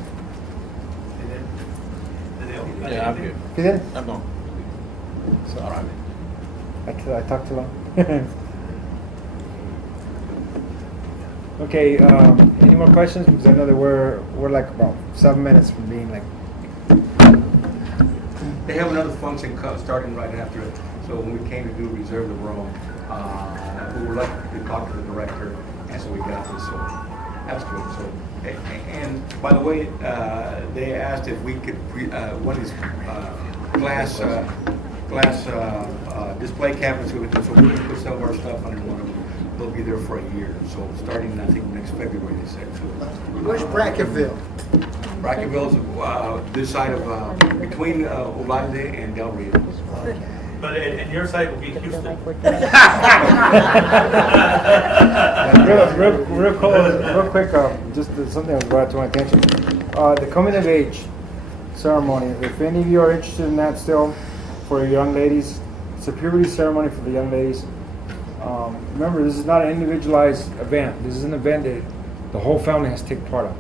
Yeah, I'm good. You did? I'm going. So, All right. I talked too long. Okay. Any more questions? Because I know that we're like about 7 minutes from being like. They have another function starting right after it. So when we came to do reserve the room, we were lucky to talk to the director, and so we got this. So that's good. So, and by the way, they asked if we could one of these glass display cabinets. So we're going to put some of our stuff under one of them. They'll be there for a year. So starting, I think, next February, they said. So, Where's Bracketville? Bracketville's this side of between Uvalde and Del Rio. But and your site will be Houston. real quick, just something that was brought to my attention. The coming of age ceremony. If any of you are interested in that still, for your young ladies, it's a puberty ceremony for the young ladies. Remember, this is not an individualized event. This is an event that the whole family has to take part of.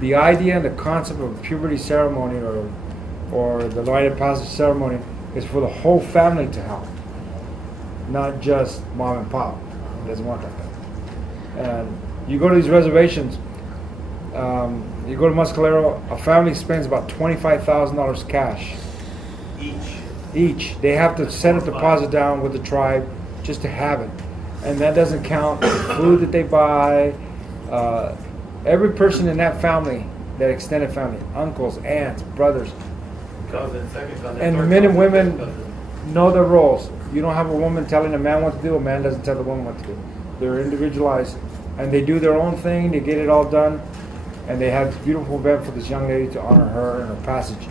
The idea and the concept of a puberty ceremony or the rite of passage ceremony is for the whole family to help, not just mom and pop. It doesn't work like that. And you go to these reservations, you go to Muscalero, a family spends about $25,000 cash. Each. They have to set a deposit down with the tribe just to have it. And that doesn't count the food that they buy. Every person in that family, that extended family, uncles, aunts, brothers, Cousin, second cousin, and third men and cousin, women, fifth cousin. know the roles. You don't have a woman telling a man what to do, a man doesn't tell the woman what to do. They're individualized, and they do their own thing, they get it all done, and they have this beautiful event for this young lady to honor her and her passage.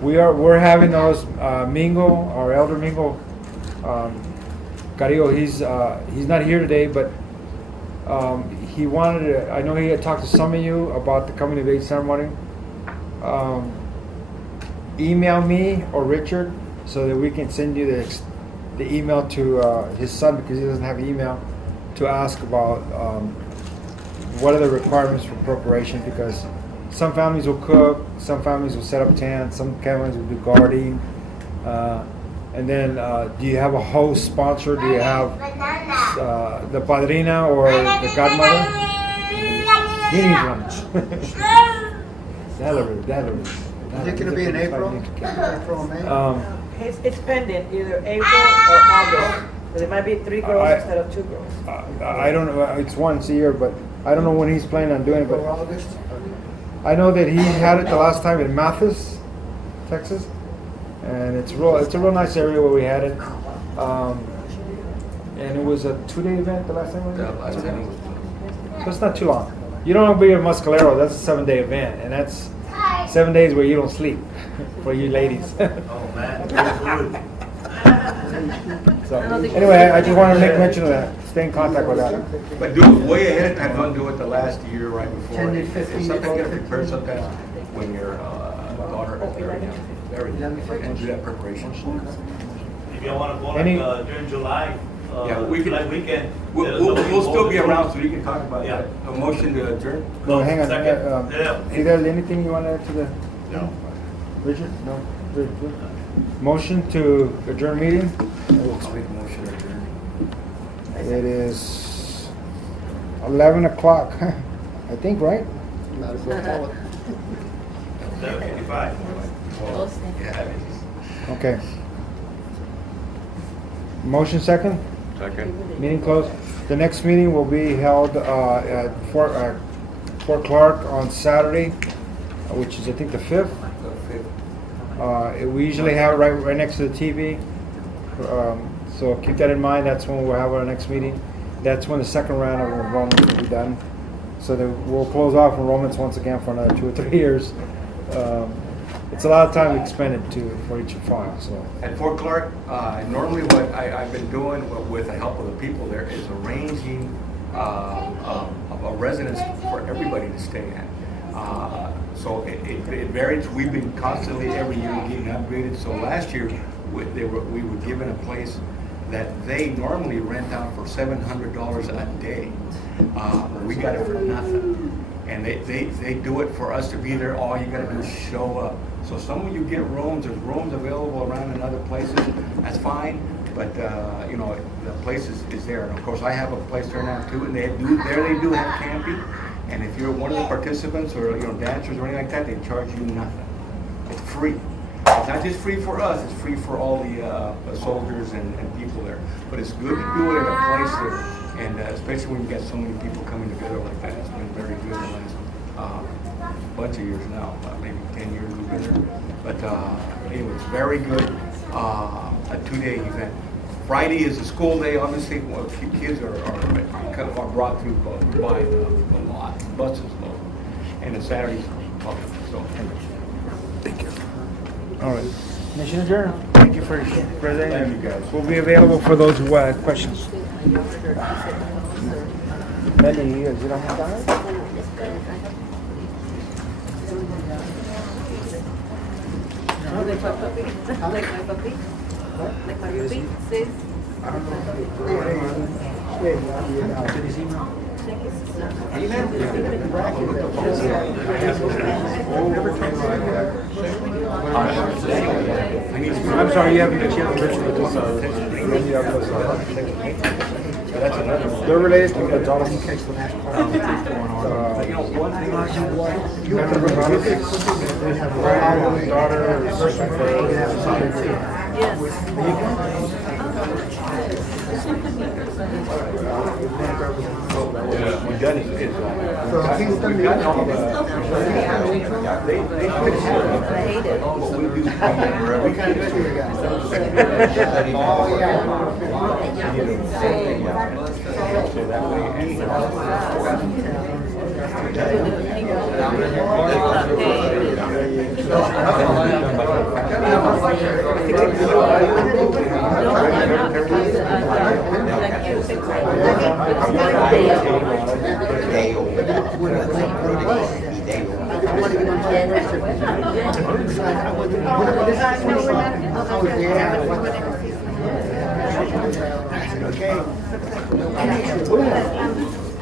We're having those, Mingo, our elder Mingo, Carrillo, he's not here today, but he wanted to, I know he had talked to some of you about the coming of age ceremony. Email me or Richard so that we can send you the email to his son, because he doesn't have email, to ask about what are the requirements for preparation, because some families will cook, some families will set up tents, some families will do guarding, and then do you have a host sponsor? Do you have the padrina or the godmother? He needs lunch. Is it gonna be in April? April, May? It's pending, either April or August. But it might be 3 girls instead of 2 girls. I don't know, it's once a year, but I don't know when he's planning on doing it, but August? I know that he had it the last time in Mathis, Texas, and it's a real nice area where we had it. And it was a 2-day event the last time we Yeah, last time it was. So it's not too long. You don't want to be a Muscalero, that's a 7-day event, and that's 7 days where you don't sleep, for you ladies. Oh, man. So, anyway, I just wanted to make mention of that, stay in contact with that. But do it way ahead of time, don't do it the last year right before. 10 to If 15 something to gonna prepare sometimes when your daughter is very young, and do that preparation. If you want to go Any- during July, Yeah, we can- July weekend. We'll still be around, so you can talk about Yeah. that. A motion to adjourn? No, hang on, Second. Yeah. Either anything you want to add to the, No. Richard? No? Good. Motion to adjourn meeting? Let's make a motion to adjourn. It is 11 o'clock, I think, right? Might as well call it. 7:55. Yeah. Okay. Motion second? Second. Meeting closed. The next meeting will be held at Fort Clark on Saturday, which is, I think, the 5th. We usually have it right next to the TV. So keep that in mind. That's when we'll have our next meeting. That's when the second round of enrollments will be done. So that we'll close off enrollments once again for another 2 or 3 years. It's a lot of time expended for each file. So At Fort Clark, normally what I've been doing with the help of the people there is arranging a residence for everybody to stay at. So it varies. We've been constantly every year getting upgraded. So last year we were given a place that they normally rent out for $700 a day. We got it for nothing. And they do it for us to be there. All you gotta do is show up. So some of you get rooms, there's rooms available around in other places, that's fine, but you know, the place is there. And of course I have a place there now too, and they do have camping. And if you're one of the participants or dancers or anything like that, they charge you nothing. It's free. It's not just free for us, it's free for all the soldiers and people there. But it's good to do it in a place that, and especially when you get so many people coming together like that. It's been very good in the last bunch of years now, maybe 10 years we've been there. But anyway, it's very good, a 2-day event. Friday is a school day, obviously. Well, kids are brought through by a lot, buses load, and the Saturday's public. So, thank you. all right. Mission adjourned. Thank you for presenting. Thank you, guys. We'll be available for those who have questions. Melly, you don't have time? Like my puppy? Like my puppy? Like my puppy says? I'm sorry, you haven't they're related to the daughter. You have to daughter. Yes. done is, So he's done we've gotten all the, they could have it. I hate it. But we do. What kind of tree you got? Oh, yeah. So that way,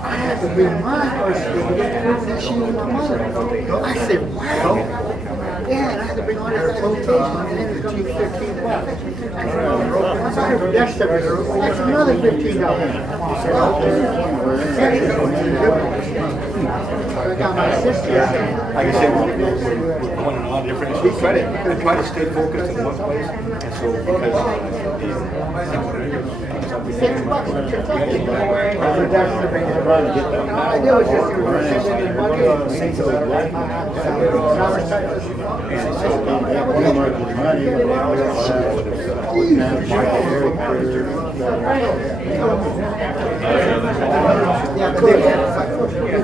I had to bring my horse to get she was my mother. I said, wow. Yeah, and I had to bring all this documentation, and then it's gonna be $15. That's another $15. I got my sister. like I said, we're going in a lot of different, we try to stay focused in one place, and so because $6 in Kentucky. All I did was just send in money and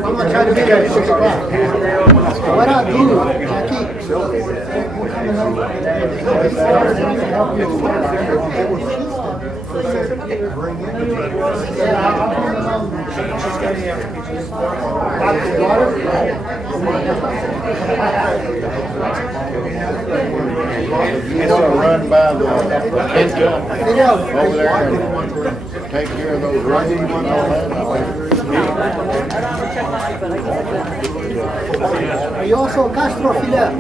I'm gonna try to be there at 6 o'clock. What I'll do, Jackie, It's gonna run by the over there and take care of those rugged and all that. Are you also Castro Fidel?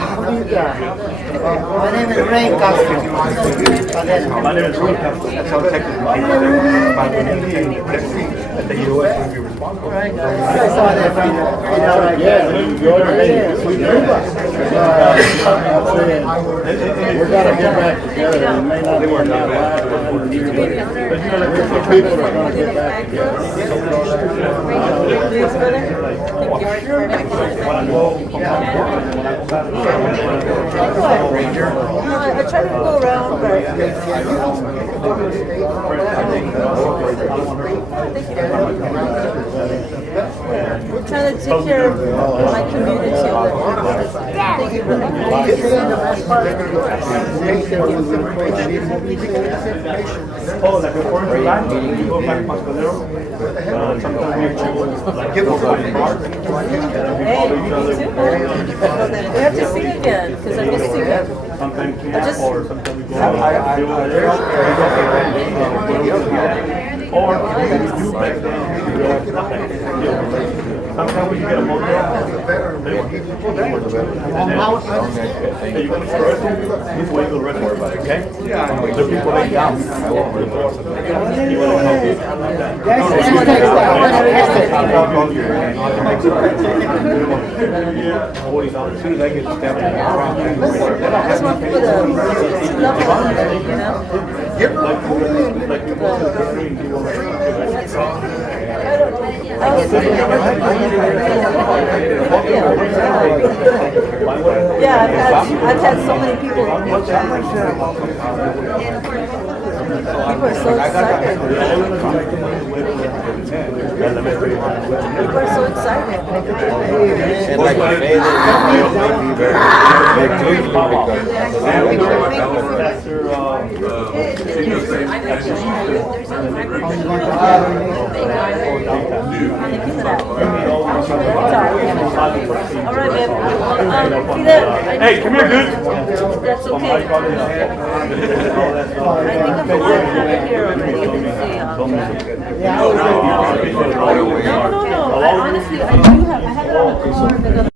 How do you got? My name is Ray Castro. my name is Ray Castro. That's how Texas is. That the U.S. would be responsible. I saw that Fidel. Yeah, we're gonna get back together. It may not be in our life, but the people are gonna get back together. I try to go around, but we're trying to take care of my community. Thank you very Oh, like before the line, you go back Pascalero. Sometimes we give them Hey, me too. We have to sing again, because I missed you. sometimes I just- or sometimes we go out. Or we do back then. Sometimes we get a motor. Hey, you come first, this way you'll rest more about it, okay? Yeah, I know. The people lay down. I won't really force them. You want to help As soon as I get stabbed in the I just want people to love one another, you know? like you go to the country and you Yeah, I've had so many people. People are so excited. People are so excited. And like you say, that might be very big too. All right, babe. Hey, come here, dude. That's okay. I think I'm fine here on the ABC. No. I honestly, I do have, I have it on the car, the